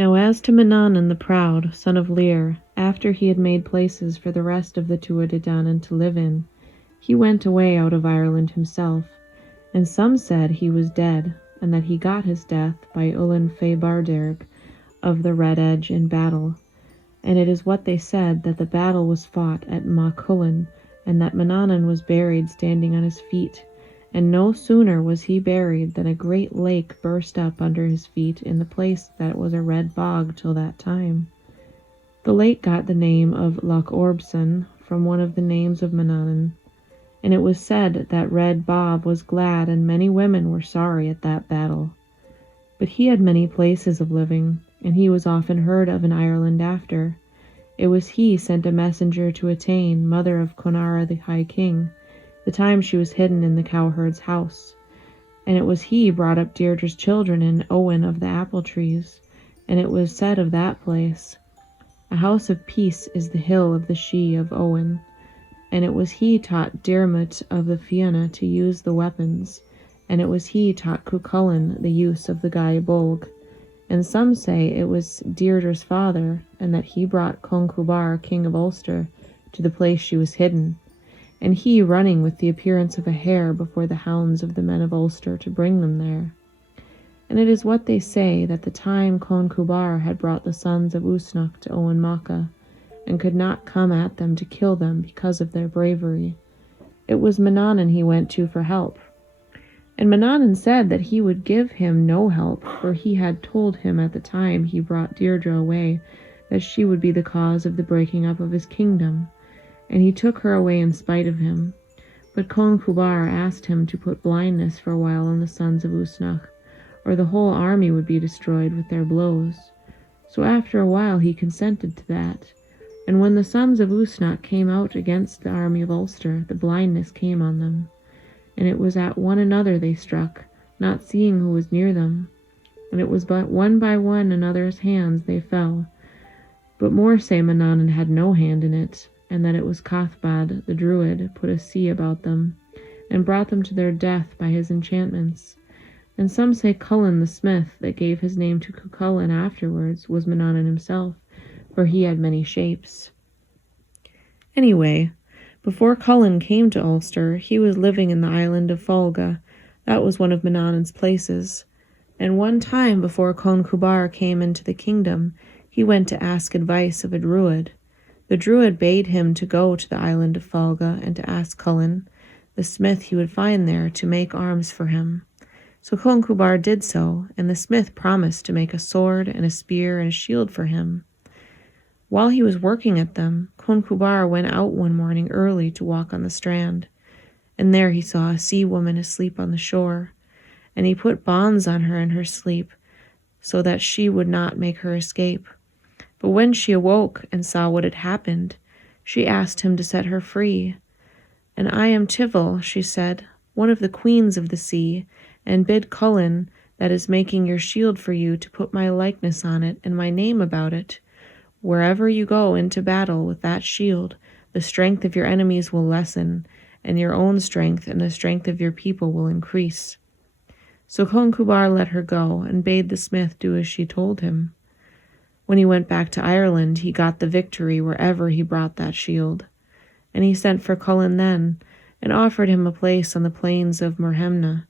Now as to Manannan the proud, son of Lear, after he had made places for the rest of the Tuatha De Danann to live in, he went away out of Ireland himself, and some said he was dead, and that he got his death by Ullin Fé Barderg of the Red Edge in battle. And it is what they said, that the battle was fought at Machullen, and that Manannan was buried standing on his feet. And no sooner was he buried than a great lake burst up under his feet in the place that was a red bog till that time. The lake got the name of Loch Orbson from one of the names of Manannan. And it was said that Red Bob was glad, and many women were sorry at that battle. But he had many places of living, and he was often heard of in Ireland after. It was he sent a messenger to Etain, mother of Conara the High King, the time she was hidden in the cowherd's house. And it was he brought up Deirdre's children in Owen of the apple trees. And it was said of that place, a house of peace is the hill of the She of Owen. And it was he taught Diarmut of the Fianna to use the weapons, and it was he taught Cuchulainn the use of the Gae Bolg. And some say it was Deirdre's father, and that he brought Conchubar, king of Ulster, to the place she was hidden, and he running with the appearance of a hare before the hounds of the men of Ulster to bring them there. And it is what they say, that the time Conchubar had brought the sons of Usnach to Owen Macha, and could not come at them to kill them because of their bravery. It was Manannan he went to for help. And Manannan said that he would give him no help, for he had told him at the time he brought Deirdre away that she would be the cause of the breaking up of his kingdom, and he took her away in spite of him. But Conchubar asked him to put blindness for a while on the sons of Usnach, or the whole army would be destroyed with their blows. So after a while he consented to that. And when the sons of Usnach came out against the army of Ulster, the blindness came on them. And it was at one another they struck, not seeing who was near them. And it was but one by one another's hands they fell. But more say Manannan had no hand in it, and that it was Cathbad the Druid put a sea about them, and brought them to their death by his enchantments. And some say Cullen the smith, that gave his name to Cuchulainn afterwards, was Manannan himself, for he had many shapes. Anyway, before Cullen came to Ulster, he was living in the island of Folga. That was one of Manannan's places. And one time before Conchubar came into the kingdom, he went to ask advice of a druid. The druid bade him to go to the island of Folga and to ask Cullen, the smith he would find there, to make arms for him. So Conchubar did so, and the smith promised to make a sword and a spear and a shield for him. While he was working at them, Conchubar went out one morning early to walk on the strand, and there he saw a sea woman asleep on the shore, and he put bonds on her in her sleep, so that she would not make her escape. But when she awoke and saw what had happened, she asked him to set her free. And I am Tivil, she said, one of the queens of the sea, and bid Cullen, that is making your shield for you, to put my likeness on it and my name about it. Wherever you go into battle with that shield, the strength of your enemies will lessen, and your own strength and the strength of your people will increase. So Conchubar let her go, and bade the smith do as she told him. When he went back to Ireland, he got the victory wherever he brought that shield. And he sent for Cullen then, and offered him a place on the plains of Merhemna.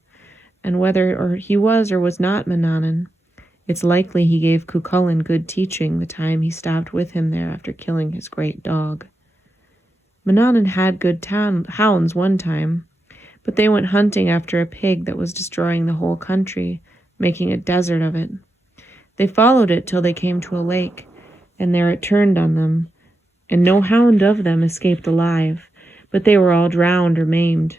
And whether he was or was not Manannan, it's likely he gave Cuchulainn good teaching the time he stopped with him there after killing his great dog. Manannan had good hounds one time, but they went hunting after a pig that was destroying the whole country, making a desert of it. They followed it till they came to a lake, and there it turned on them, and no hound of them escaped alive, but they were all drowned or maimed.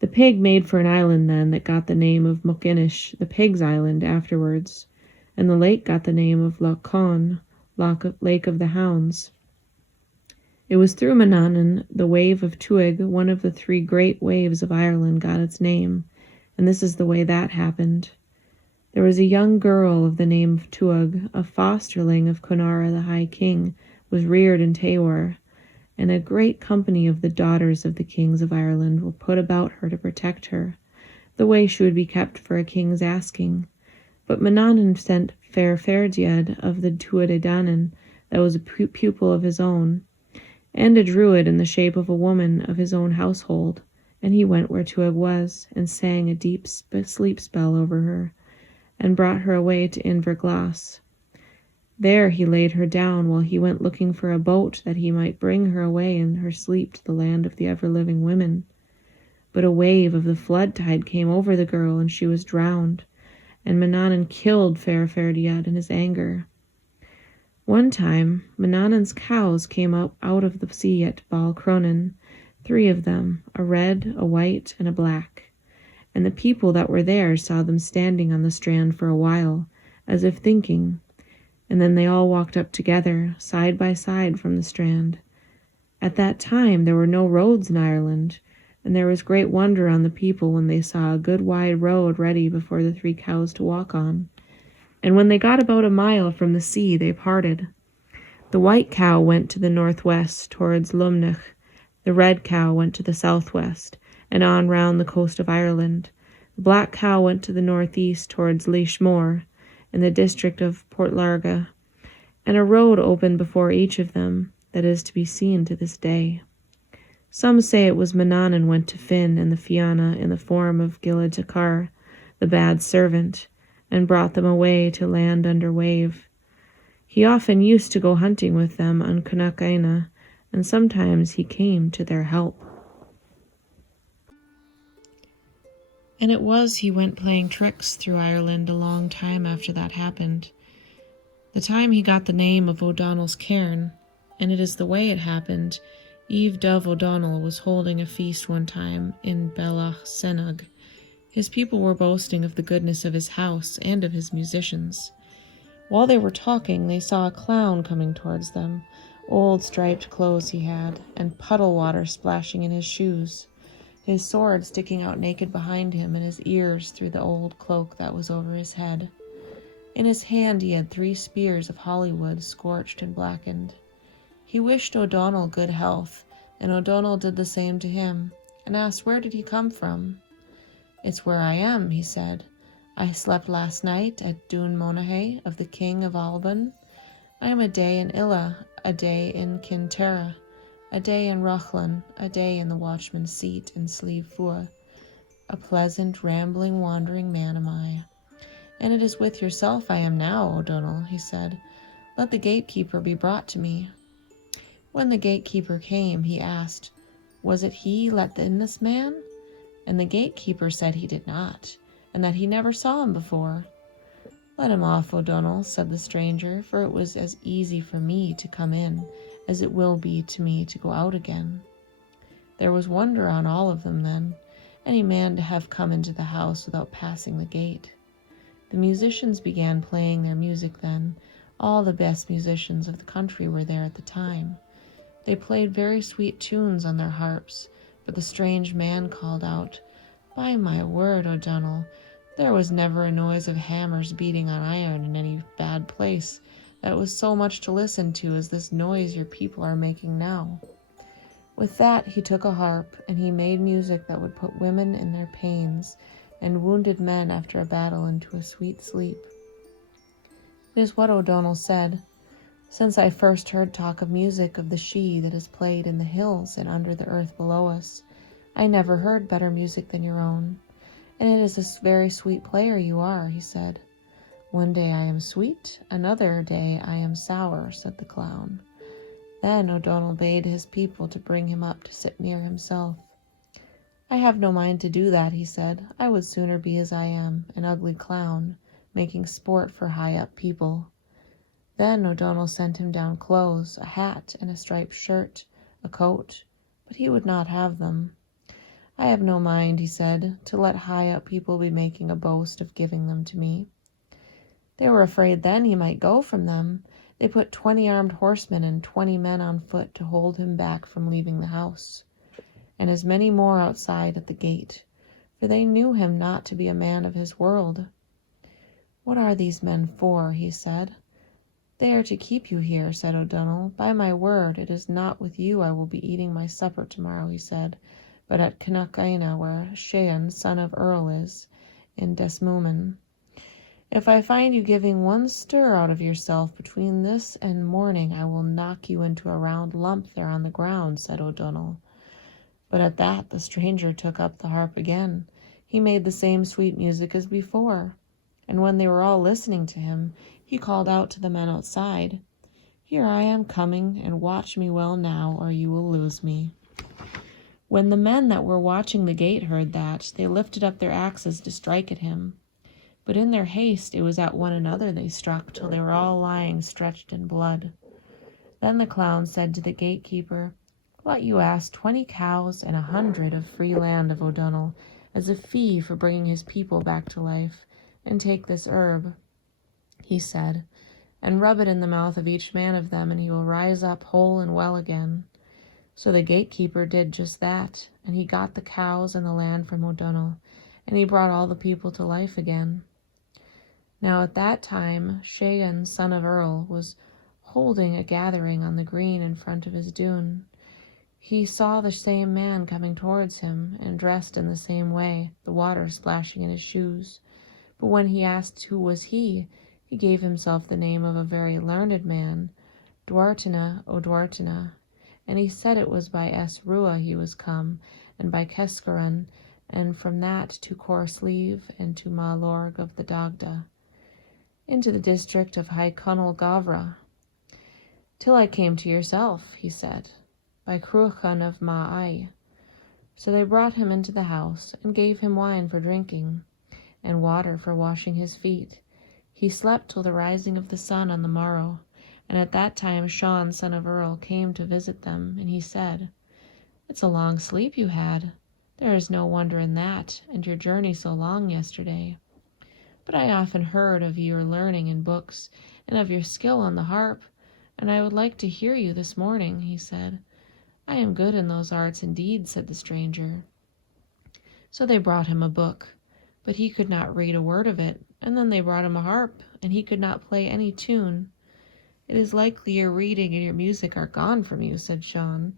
The pig made for an island then that got the name of Muckinish, the Pig's Island, afterwards, and the lake got the name of Loch Conn, Lake of the Hounds. It was through Manannan, the wave of Tuig, one of the 3 great waves of Ireland, got its name, and this is the way that happened. There was a young girl of the name of Tuig, a fosterling of Conara the High King, was reared in Taor, and a great company of the daughters of the kings of Ireland were put about her to protect her, the way she would be kept for a king's asking. But Manannan sent fair Ferdiad of the Tuatha Dé Danann, that was a pupil of his own, and a druid in the shape of a woman of his own household. And he went where Tuag was, and sang a deep sleep spell over her, and brought her away to Inverglass. There he laid her down while he went looking for a boat that he might bring her away in her sleep to the land of the ever-living women. But a wave of the flood tide came over the girl, and she was drowned, and Manannan killed fair Ferdiad in his anger. One time, Manannan's cows came up out of the sea at Balcronan, 3 of them, a red, a white, and a black. And the people that were there saw them standing on the strand for a while, as if thinking, and then they all walked up together, side by side from the strand. At that time there were no roads in Ireland, and there was great wonder on the people when they saw a good wide road ready before the 3 cows to walk on. And when they got about a mile from the sea, they parted. The white cow went to the northwest towards Lumnach, the red cow went to the southwest, and on round the coast of Ireland. The black cow went to the northeast towards Leishmore, in the district of Portlarga, and a road opened before each of them that is to be seen to this day. Some say it was Manannan went to Finn and the Fianna in the form of Gilad the bad servant, and brought them away to land under wave. He often used to go hunting with them on Connachaina, and sometimes he came to their help. And it was he went playing tricks through Ireland a long time after that happened. The time he got the name of O'Donnell's Cairn, and it is the way it happened. Eve Dove O'Donnell was holding a feast one time in Bealach Sennog. His people were boasting of the goodness of his house and of his musicians. While they were talking, they saw a clown coming towards them. Old striped clothes he had, and puddle water splashing in his shoes, his sword sticking out naked behind him, and his ears through the old cloak that was over his head. In his hand he had 3 spears of hollywood, scorched and blackened. He wished O'Donnell good health, and O'Donnell did the same to him, and asked where did he come from. "It's where I am," he said. "I slept last night at Dún Monaghay of the King of Alban. I am a day in Illa, a day in Kinterra, a day in Rochlin, a day in the watchman's seat in Slieve Fuath. A pleasant, rambling, wandering man am I. And it is with yourself I am now, O'Donnell," he said. "Let the gatekeeper be brought to me." When the gatekeeper came, he asked, "Was it he let in this man?" And the gatekeeper said he did not, and that he never saw him before. "Let him off, O'Donnell," said the stranger, "for it was as easy for me to come in as it will be to me to go out again." There was wonder on all of them then, any man to have come into the house without passing the gate. The musicians began playing their music then. All the best musicians of the country were there at the time. They played very sweet tunes on their harps, but the strange man called out, "By my word, O'Donnell, there was never a noise of hammers beating on iron in any bad place that was so much to listen to as this noise your people are making now." With that he took a harp, and he made music that would put women in their pains and wounded men after a battle into a sweet sleep. It is what O'Donnell said, "Since I first heard talk of music of the She that is played in the hills and under the earth below us, I never heard better music than your own. And it is a very sweet player you are," he said. "One day I am sweet, another day I am sour," said the clown. Then O'Donnell bade his people to bring him up to sit near himself. "I have no mind to do that," he said. "I would sooner be as I am, an ugly clown, making sport for high-up people." Then O'Donnell sent him down clothes, a hat and a striped shirt, a coat, but he would not have them. "I have no mind," he said, "to let high-up people be making a boast of giving them to me." They were afraid then he might go from them. They put 20 armed horsemen and 20 men on foot to hold him back from leaving the house, and as many more outside at the gate, for they knew him not to be a man of his world. "What are these men for?" he said. "They are to keep you here," said O'Donnell. "By my word, it is not with you I will be eating my supper tomorrow," he said, "but at Connachaina, where Shean, son of Earl, is, in Desmoomin. If I find you giving one stir out of yourself between this and morning, I will knock you into a round lump there on the ground, said O'Donnell. But at that the stranger took up the harp again. He made the same sweet music as before, and when they were all listening to him, he called out to the men outside, Here I am coming, and watch me well now, or you will lose me. When the men that were watching the gate heard that, they lifted up their axes to strike at him. But in their haste it was at one another they struck, till they were all lying stretched in blood. Then the clown said to the gatekeeper, Let you ask 20 cows and 100 of free land of O'Donnell, as a fee for bringing his people back to life, and take this herb, he said, and rub it in the mouth of each man of them, and he will rise up whole and well again. So the gatekeeper did just that, and he got the cows and the land from O'Donnell, and he brought all the people to life again. Now at that time Shagan, son of Earl, was holding a gathering on the green in front of his dune. He saw the same man coming towards him, and dressed in the same way, the water splashing in his shoes. But when he asked who was he gave himself the name of a very learned man, Duartana o Duartana, and he said it was by Rua he was come, and by Kescaran, and from that to Corsleeve, and to Malorg of the Dagda, into the district of High Connell Gavra, till I came to yourself, he said, by Cruachan of Ma'ai. So they brought him into the house, and gave him wine for drinking, and water for washing his feet. He slept till the rising of the sun on the morrow, and at that time Sean, son of Earl, came to visit them, and he said, It's a long sleep you had. There is no wonder in that, and your journey so long yesterday. But I often heard of your learning in books, and of your skill on the harp, and I would like to hear you this morning, he said. I am good in those arts indeed, said the stranger. So they brought him a book, but he could not read a word of it, and then they brought him a harp, and he could not play any tune. It is likely your reading and your music are gone from you, said Sean,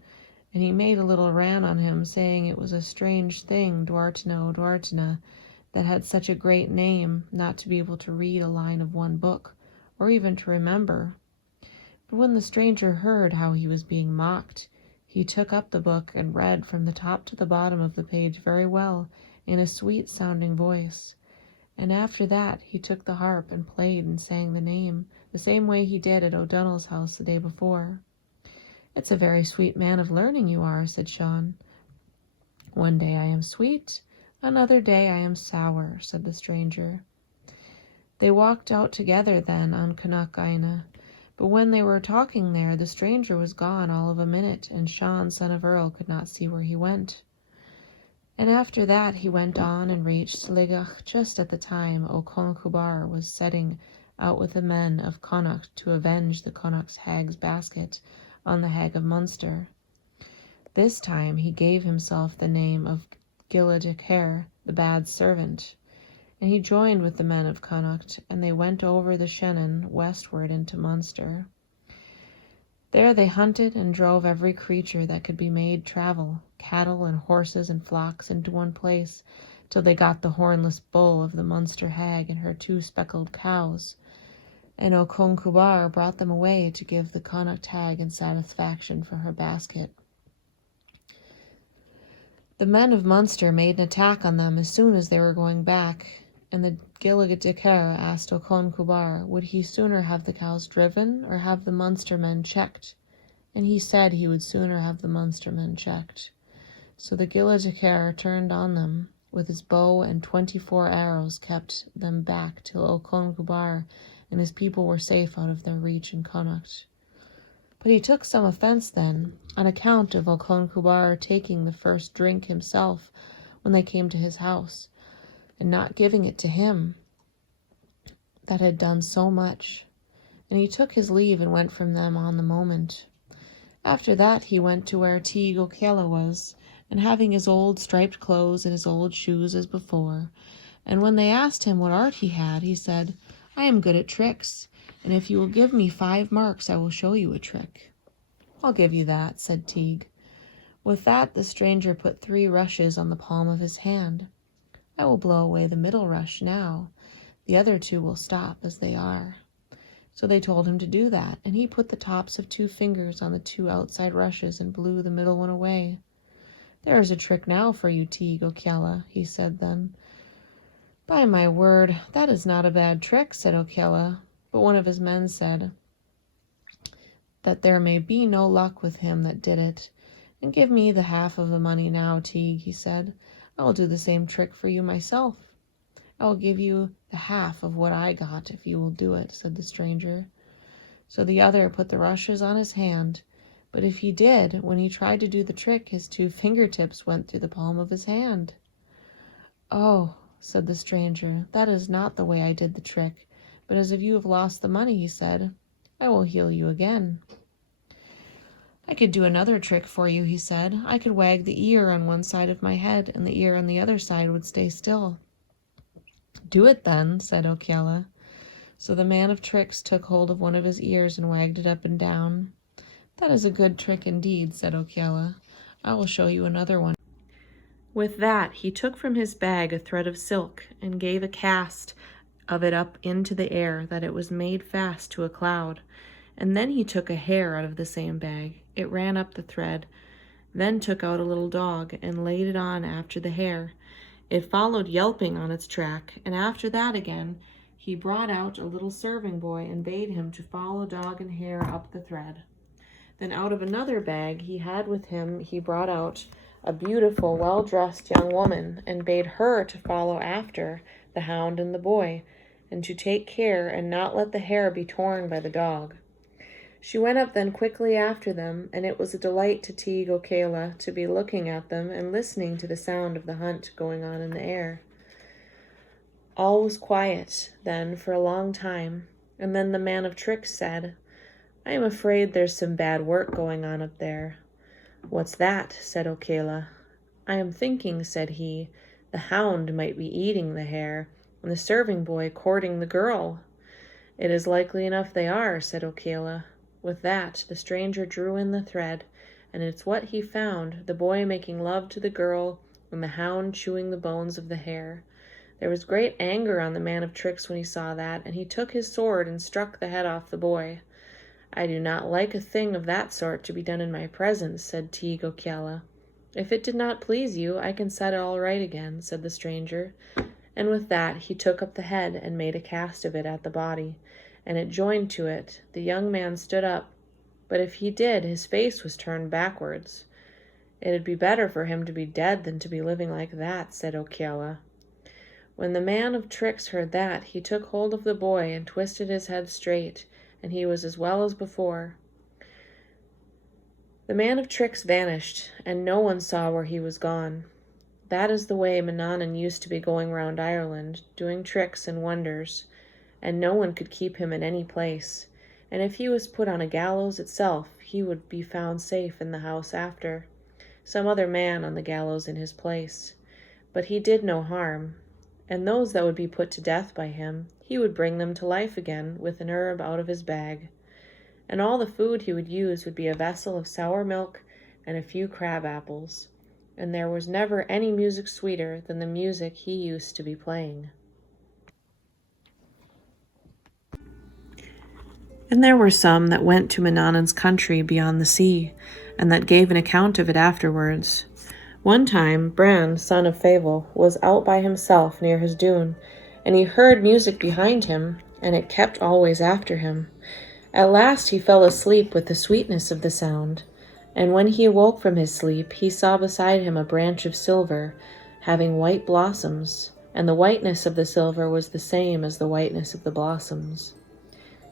and he made a little ran on him, saying it was a strange thing, Duartana o Duartana, that had such a great name, not to be able to read a line of one book, or even to remember. But when the stranger heard how he was being mocked, he took up the book and read from the top to the bottom of the page very well, in a sweet-sounding voice. And after that he took the harp and played and sang the name, the same way he did at O'Donnell's house the day before. It's a very sweet man of learning you are, said Sean. One day I am sweet, another day I am sour, said the stranger. They walked out together then on Connacht-Aina, but when they were talking there, the stranger was gone all of a minute, and Sean, son of Earl, could not see where he went. And after that he went on and reached Sligoch just at the time O'Connell Cubar was setting out with the men of Connacht to avenge the Connacht's hag's basket on the hag of Munster. This time he gave himself the name of Gilladicare, the bad servant, and he joined with the men of Connacht, and they went over the Shannon westward into Munster. There they hunted and drove every creature that could be made travel, cattle and horses and flocks, into one place, till they got the hornless bull of the Munster hag and her 2 speckled cows, and O'Connell Cubar brought them away to give the Connacht hag in satisfaction for her basket. The men of Munster made an attack on them as soon as they were going back, and the Gilladicare asked O'Connell Cubar would he sooner have the cows driven or have the Munster men checked, and he said he would sooner have the Munster men checked. So the Gilladicare turned on them with his bow, and 24 arrows kept them back till O'Connell Cubar and his people were safe out of their reach in Connacht. But he took some offence then, on account of O'Connell Cubar taking the first drink himself when they came to his house, and not giving it to him that had done so much. And he took his leave and went from them on the moment. After that he went to where Teague O'Kella was, and having his old striped clothes and his old shoes as before, and when they asked him what art he had, he said, I am good at tricks, and if you will give me 5 marks I will show you a trick. I'll give you that, said Teague. With that the stranger put 3 rushes on the palm of his hand. I will blow away the middle rush now. The other two will stop as they are." So they told him to do that, and he put the tops of 2 fingers on the 2 outside rushes and blew the middle one away. "There is a trick now for you, Teague O'Kella," he said then. "By my word, that is not a bad trick," said O'Kella. But one of his men said, "That there may be no luck with him that did it. And give me the half of the money now, Teague," he said. "I will do the same trick for you myself." "I will give you the half of what I got if you will do it," said the stranger. So the other put the rushes on his hand, but if he did, when he tried to do the trick, his 2 fingertips went through the palm of his hand. "Oh," said the stranger, "that is not the way I did the trick, but as if you have lost the money," he said, "I will heal you again." "I could do another trick for you," he said. "I could wag the ear on one side of my head, and the ear on the other side would stay still." "Do it then," said O'Kella. So the man of tricks took hold of one of his ears and wagged it up and down. "That is a good trick indeed," said O'Kella. "I will show you another one." With that he took from his bag a thread of silk and gave a cast of it up into the air, that it was made fast to a cloud. And then he took a hare out of the same bag. It ran up the thread, then took out a little dog and laid it on after the hare. It followed yelping on its track, and after that again he brought out a little serving boy and bade him to follow dog and hare up the thread. Then out of another bag he had with him he brought out a beautiful, well-dressed young woman, and bade her to follow after the hound and the boy, and to take care and not let the hare be torn by the dog. She went up then quickly after them, and it was a delight to Teague O'Kella to be looking at them and listening to the sound of the hunt going on in the air. All was quiet then for a long time, and then the man of tricks said, "I am afraid there's some bad work going on up there." "What's that?" said O'Kella. "I am thinking," said he, "the hound might be eating the hare, and the serving boy courting the girl." "It is likely enough they are," said O'Kella. With that the stranger drew in the thread, and it's what he found, the boy making love to the girl, and the hound chewing the bones of the hare. There was great anger on the man of tricks when he saw that, and he took his sword and struck the head off the boy. "I do not like a thing of that sort to be done in my presence," said Teague O'Kella. "If it did not please you, I can set it all right again," said the stranger. And with that he took up the head and made a cast of it at the body, and it joined to it. The young man stood up, but if he did, his face was turned backwards. "It'd be better for him to be dead than to be living like that," said O'Kella. When the man of tricks heard that, he took hold of the boy and twisted his head straight, and he was as well as before. The man of tricks vanished, and no one saw where he was gone. That is the way Manannan used to be going round Ireland, doing tricks and wonders, and no one could keep him in any place, and if he was put on a gallows itself, he would be found safe in the house after, some other man on the gallows in his place. But he did no harm, and those that would be put to death by him, he would bring them to life again with an herb out of his bag. And all the food he would use would be a vessel of sour milk and a few crab apples, and there was never any music sweeter than the music he used to be playing. And there were some that went to Manannan's country beyond the sea, and that gave an account of it afterwards. One time Bran, son of Fable, was out by himself near his dune, and he heard music behind him, and it kept always after him. At last he fell asleep with the sweetness of the sound, and when he awoke from his sleep, he saw beside him a branch of silver, having white blossoms, and the whiteness of the silver was the same as the whiteness of the blossoms.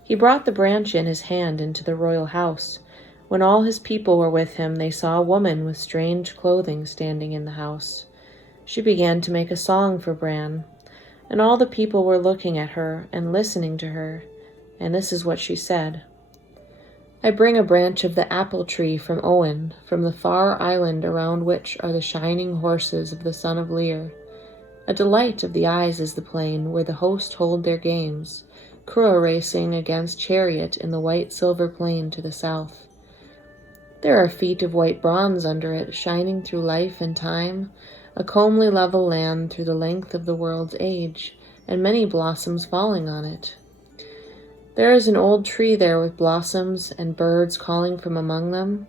He brought the branch in his hand into the royal house. When all his people were with him, they saw a woman with strange clothing standing in the house. She began to make a song for Bran, and all the people were looking at her and listening to her, and this is what she said. "I bring a branch of the apple tree from Owen, from the far island around which are the shining horses of the son of Lear. A delight of the eyes is the plain where the host hold their games, Curra racing against chariot in the white silver plain to the south. There are feet of white bronze under it, shining through life and time, a comely level land through the length of the world's age, and many blossoms falling on it. There is an old tree there with blossoms and birds calling from among them.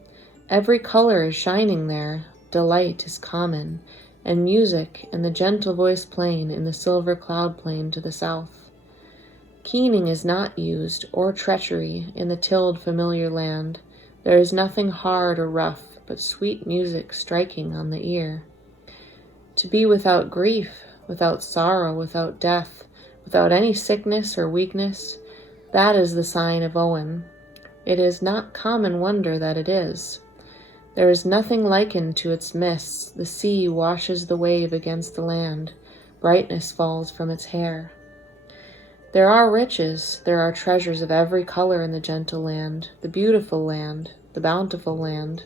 Every color is shining there, delight is common, and music and the gentle voice plain in the silver cloud plain to the south. Keening is not used, or treachery, in the tilled familiar land. There is nothing hard or rough, but sweet music striking on the ear. To be without grief, without sorrow, without death, without any sickness or weakness, that is the sign of Owen. It is not common wonder that it is. There is nothing likened to its mists. The sea washes the wave against the land. Brightness falls from its hair. There are riches, there are treasures of every color in the gentle land, the beautiful land, the bountiful land.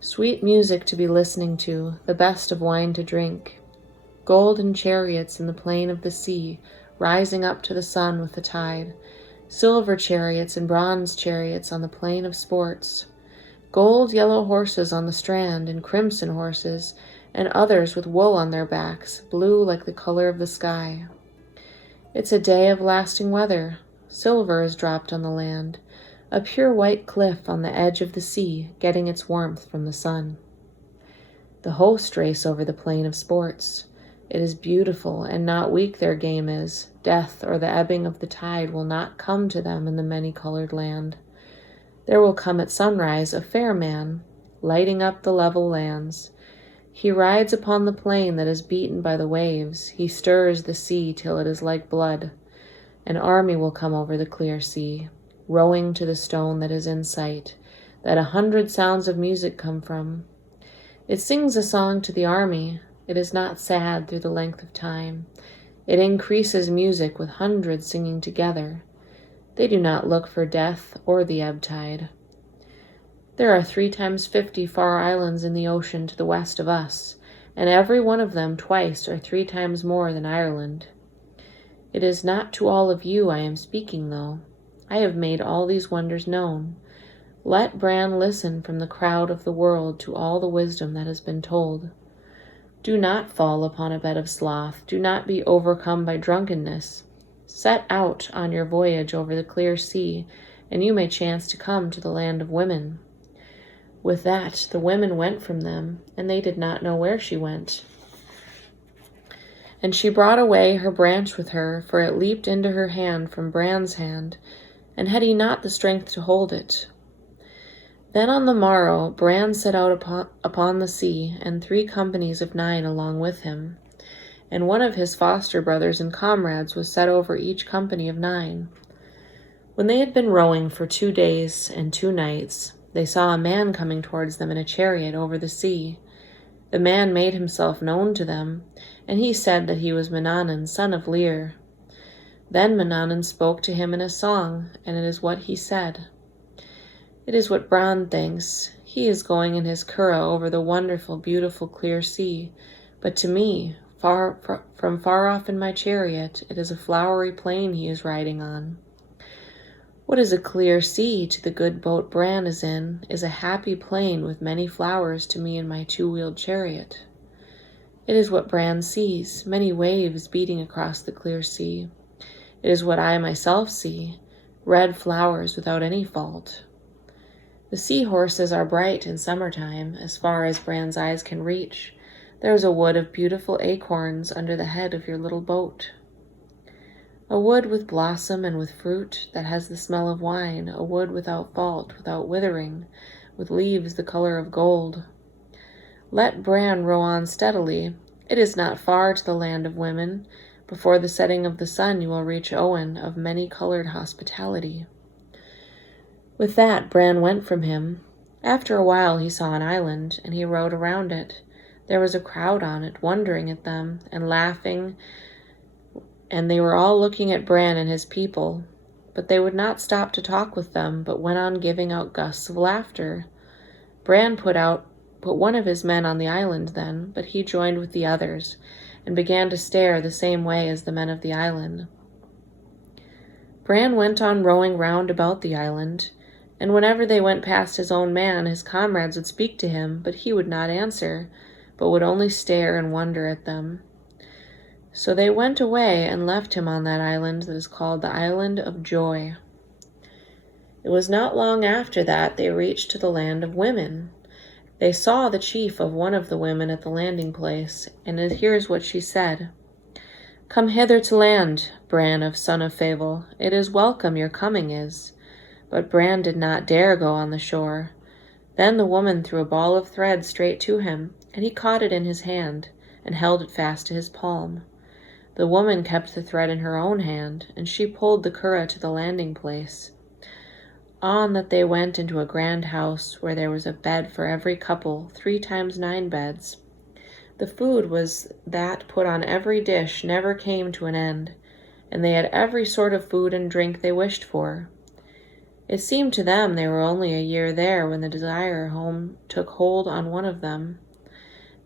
Sweet music to be listening to, the best of wine to drink. Golden chariots in the plain of the sea, rising up to the sun with the tide. Silver chariots and bronze chariots on the plain of sports. Gold yellow horses on the strand, and crimson horses, and others with wool on their backs, blue like the color of the sky. It's a day of lasting weather. Silver is dropped on the land, a pure white cliff on the edge of the sea, getting its warmth from the sun. The host race over the plain of sports. It is beautiful, and not weak their game is. Death or the ebbing of the tide will not come to them in the many-colored land. There will come at sunrise a fair man, lighting up the level lands. He rides upon the plain that is beaten by the waves. He stirs the sea till it is like blood. An army will come over the clear sea, rowing to the stone that is in sight, that 100 sounds of music come from. It sings a song to the army. It is not sad through the length of time. It increases music with hundreds singing together. They do not look for death or the ebb tide. There are 3 times 50 far islands in the ocean to the west of us, and every one of them twice or 3 times more than Ireland. It is not to all of you I am speaking, though. I have made all these wonders known. Let Bran listen from the crowd of the world to all the wisdom that has been told. Do not fall upon a bed of sloth. Do not be overcome by drunkenness. Set out on your voyage over the clear sea, and you may chance to come to the land of women. With that, the women went from them, and they did not know where she went. And she brought away her branch with her, for it leaped into her hand from Bran's hand, and had he not the strength to hold it. Then on the morrow Bran set out upon the sea, and 3 companies of 9 along with him. And one of his foster brothers and comrades was set over each company of 9. When they had been rowing for 2 days and 2 nights, they saw a man coming towards them in a chariot over the sea. The man made himself known to them, and he said that he was Manannan, son of Legare. Then Manannan spoke to him in a song, and it is what he said. It is what Bran thinks. He is going in his curragh over the wonderful, beautiful, clear sea. But to me, from far off in my chariot, it is a flowery plain he is riding on. What is a clear sea to the good boat Bran is in is a happy plain with many flowers to me in my 2-wheeled chariot. It is what Bran sees, many waves beating across the clear sea. It is what I myself see, red flowers without any fault. The seahorses are bright in summertime, as far as Bran's eyes can reach. There is a wood of beautiful acorns under the head of your little boat. A wood with blossom and with fruit that has the smell of wine, a wood without fault, without withering, with leaves the color of gold. Let Bran row on steadily. It is not far to the land of women. Before the setting of the sun you will reach Owen of many-colored hospitality. With that Bran went from him. After a while he saw an island, and he rowed around it. There was a crowd on it, wondering at them, and laughing, and they were all looking at Bran and his people. But they would not stop to talk with them, but went on giving out gusts of laughter. Bran put one of his men on the island then, but he joined with the others, and began to stare the same way as the men of the island. Bran went on rowing round about the island, and whenever they went past his own man, his comrades would speak to him, but he would not answer, but would only stare and wonder at them. So they went away and left him on that island that is called the Island of Joy. It was not long after that they reached to the land of women. They saw the chief of one of the women at the landing place, and here's what she said. Come hither to land, Bran of son of Fable. It is welcome your coming is. But Bran did not dare go on the shore. Then the woman threw a ball of thread straight to him, and he caught it in his hand, and held it fast to his palm. The woman kept the thread in her own hand, and she pulled the curragh to the landing place. On that they went into a grand house, where there was a bed for every couple, 3 times 9 beds. The food was that put on every dish never came to an end, and they had every sort of food and drink they wished for. It seemed to them they were only a year there when the desire home took hold on one of them.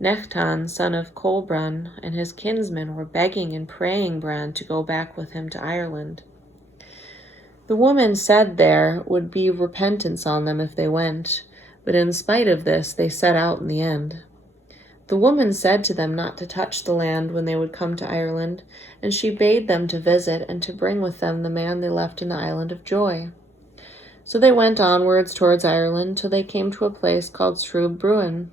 Nectan, son of Colbran, and his kinsmen were begging and praying Bran to go back with him to Ireland. The woman said there would be repentance on them if they went, but in spite of this they set out in the end. The woman said to them not to touch the land when they would come to Ireland, and she bade them to visit and to bring with them the man they left in the Island of Joy. So they went onwards towards Ireland till they came to a place called Shrub Bruin.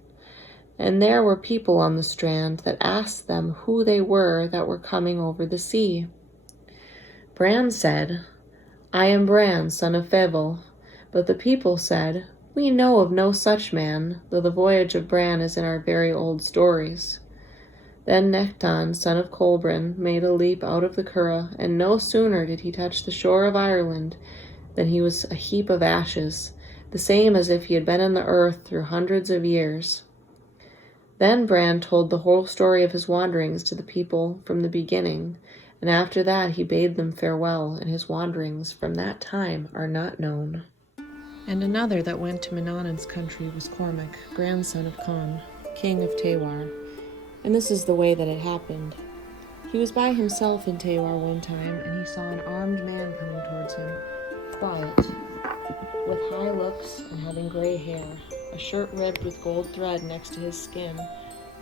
And there were people on the strand that asked them who they were that were coming over the sea. Bran said, I am Bran, son of Fable. But the people said, We know of no such man, though the voyage of Bran is in our very old stories. Then Nectan, son of Colbran, made a leap out of the curragh, and no sooner did he touch the shore of Ireland than he was a heap of ashes, the same as if he had been in the earth through hundreds of years. Then Bran told the whole story of his wanderings to the people from the beginning, and after that he bade them farewell, and his wanderings from that time are not known. And another that went to Manannan's country was Cormac, grandson of Con, king of Tewar. And this is the way that it happened. He was by himself in Tewar one time, and he saw an armed man coming towards him, quiet, with high looks and having gray hair, a shirt ribbed with gold thread next to his skin,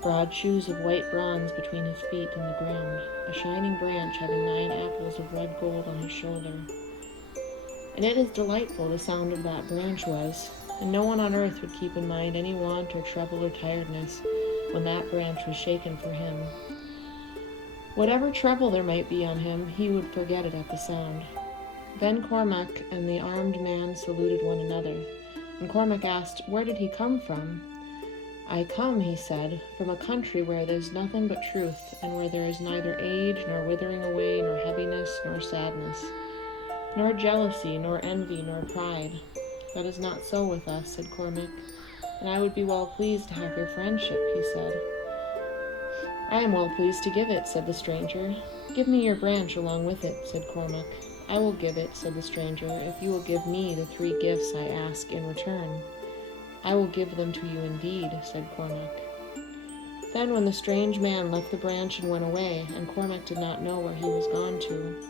broad shoes of white bronze between his feet and the ground, a shining branch having 9 apples of red gold on his shoulder. And it is delightful the sound of that branch was, and no one on earth would keep in mind any want or trouble or tiredness when that branch was shaken for him. Whatever trouble there might be on him, he would forget it at the sound. Then Cormac and the armed man saluted one another, and Cormac asked, Where did he come from? I come, he said, from a country where there is nothing but truth, and where there is neither age, nor withering away, nor heaviness, nor sadness, nor jealousy, nor envy, nor pride. That is not so with us, said Cormac, and I would be well pleased to have your friendship, he said. I am well pleased to give it, said the stranger. Give me your branch along with it, said Cormac. I will give it, said the stranger, if you will give me the 3 gifts I ask in return. I will give them to you indeed, said Cormac. Then when the strange man left the branch and went away, and Cormac did not know where he was gone to,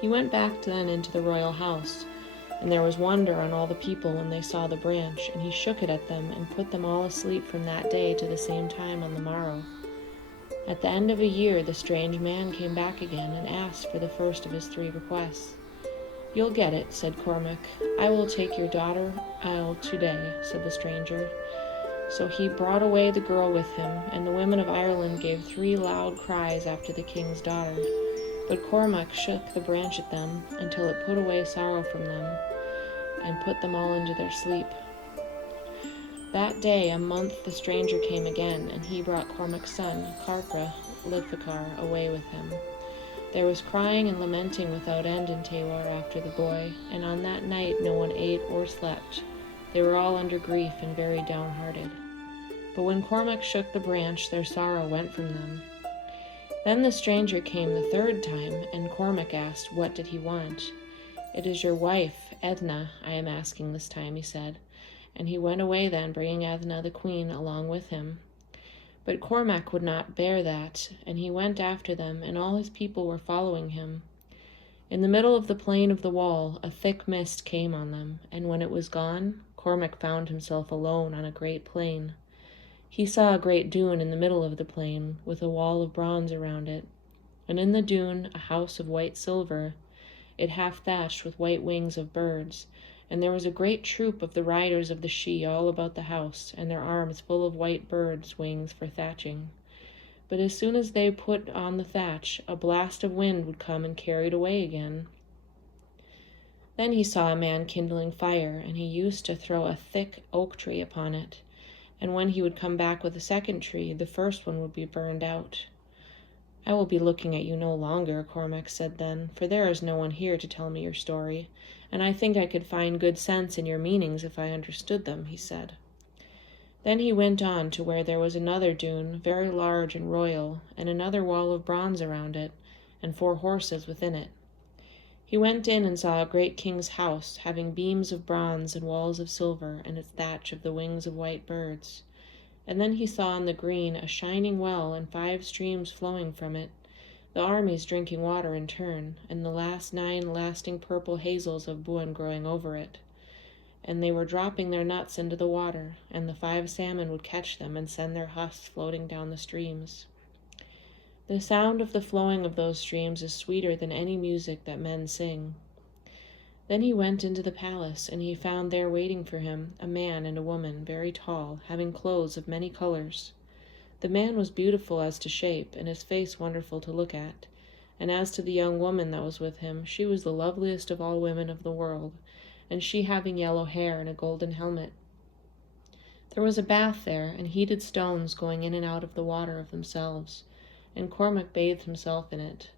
he went back then into the royal house, and there was wonder on all the people when they saw the branch, and he shook it at them, and put them all asleep from that day to the same time on the morrow. At the end of a year the strange man came back again, and asked for the first of his 3 requests. You'll get it, said Cormac. I will take your daughter Isle today, said the stranger. So he brought away the girl with him, and the women of Ireland gave 3 loud cries after the king's daughter. But Cormac shook the branch at them until it put away sorrow from them, and put them all into their sleep. That day, a month, the stranger came again, and he brought Cormac's son, Carpra Lidfacar, away with him. There was crying and lamenting without end in Tewar after the boy, and on that night no one ate or slept. They were all under grief and very downhearted. But when Cormac shook the branch, their sorrow went from them. Then the stranger came the 3rd time, and Cormac asked, What did he want? It is your wife, Edna, I am asking this time, he said. And he went away then, bringing Edna the queen along with him. But Cormac would not bear that, and he went after them, and all his people were following him. In the middle of the plain of the wall, a thick mist came on them, and when it was gone, Cormac found himself alone on a great plain. He saw a great dune in the middle of the plain, with a wall of bronze around it, and in the dune a house of white silver, it half thatched with white wings of birds, and there was a great troop of the riders of the Sidhe all about the house, and their arms full of white birds' wings for thatching. But as soon as they put on the thatch, a blast of wind would come and carry it away again. Then he saw a man kindling fire, and he used to throw a thick oak tree upon it, and when he would come back with a second tree, the first one would be burned out. "I will be looking at you no longer," Cormac said then, "for there is no one here to tell me your story, and I think I could find good sense in your meanings if I understood them," he said. Then he went on to where there was another dune, very large and royal, and another wall of bronze around it, and 4 horses within it. He went in and saw a great king's house, having beams of bronze and walls of silver, and its thatch of the wings of white birds. And then he saw on the green a shining well, and 5 streams flowing from it, the armies drinking water in turn, and the last 9 lasting purple hazels of Buin growing over it. And they were dropping their nuts into the water, and the 5 salmon would catch them and send their husks floating down the streams. The sound of the flowing of those streams is sweeter than any music that men sing. Then he went into the palace, and he found there waiting for him a man and a woman, very tall, having clothes of many colors. The man was beautiful as to shape, and his face wonderful to look at. And as to the young woman that was with him, she was the loveliest of all women of the world, and she having yellow hair and a golden helmet. There was a bath there, and heated stones going in and out of the water of themselves, and Cormac bathed himself in it.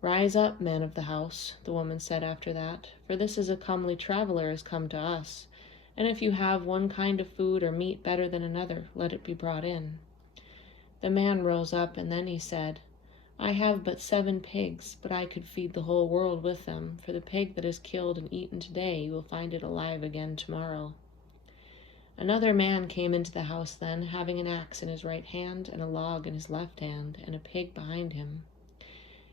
"Rise up, man of the house," the woman said after that, "for this is a comely traveler has come to us, and if you have one kind of food or meat better than another, let it be brought in." The man rose up, and then he said, "I have but 7 pigs, but I could feed the whole world with them, for the pig that is killed and eaten today, you will find it alive again tomorrow." Another man came into the house then, having an axe in his right hand and a log in his left hand, and a pig behind him.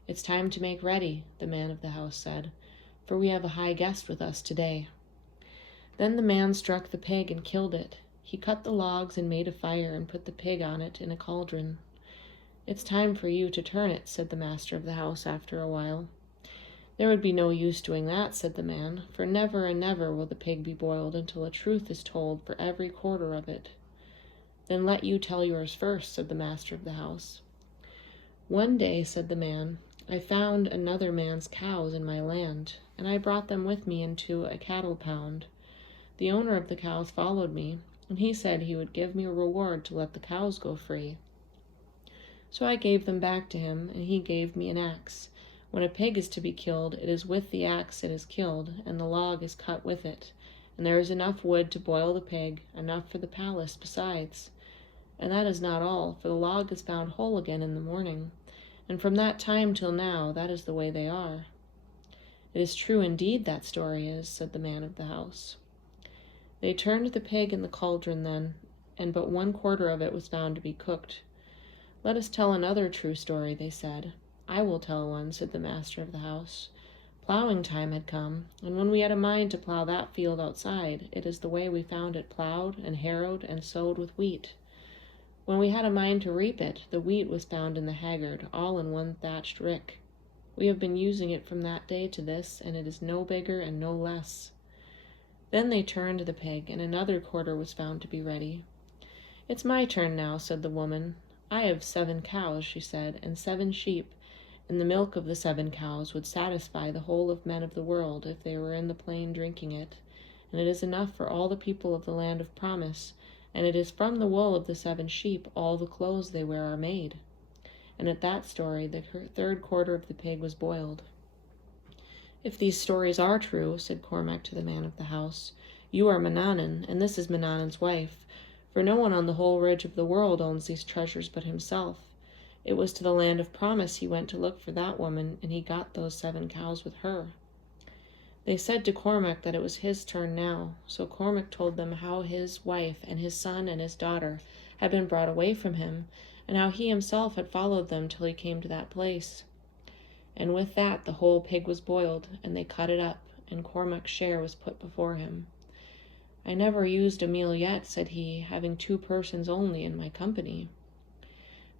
"It's time to make ready," the man of the house said, "for we have a high guest with us today." Then the man struck the pig and killed it. He cut the logs and made a fire and put the pig on it in a cauldron. "It's time for you to turn it," said the master of the house after a while. "There would be no use doing that," said the man, "for never and never will the pig be boiled until a truth is told for every quarter of it." "Then let you tell yours first," said the master of the house. "One day," said the man, "I found another man's cows in my land, and I brought them with me into a cattle pound. The owner of the cows followed me, and he said he would give me a reward to let the cows go free. So I gave them back to him, and he gave me an axe. When a pig is to be killed, it is with the axe it is killed, and the log is cut with it, and there is enough wood to boil the pig, enough for the palace besides. And that is not all, for the log is found whole again in the morning, and from that time till now that is the way they are." "It is true indeed, that story is," said the man of the house. They turned the pig in the cauldron then, and but 1/4 of it was found to be cooked. "Let us tell another true story," they said. "I will tell one," said the master of the house. "Ploughing time had come, and when we had a mind to plough that field outside, it is the way we found it ploughed and harrowed and sowed with wheat. When we had a mind to reap it, the wheat was found in the haggard, all in one thatched rick. We have been using it from that day to this, and it is no bigger and no less." Then they turned the pig, and another quarter was found to be ready. "It's my turn now," said the woman. "I have 7 cows," she said, "and 7 sheep, and the milk of the 7 cows would satisfy the whole of men of the world if they were in the plain drinking it, and it is enough for all the people of the land of promise, and it is from the wool of the 7 sheep all the clothes they wear are made." And at that story the 3rd quarter of the pig was boiled. "If these stories are true," said Cormac to the man of the house, "you are Manannan, and this is Manannan's wife, for no one on the whole ridge of the world owns these treasures but himself. It was to the land of promise he went to look for that woman, and he got those 7 cows with her." They said to Cormac that it was his turn now, so Cormac told them how his wife and his son and his daughter had been brought away from him, and how he himself had followed them till he came to that place. And with that the whole pig was boiled, and they cut it up, and Cormac's share was put before him. "I never used a meal yet," said he, "having 2 persons only in my company."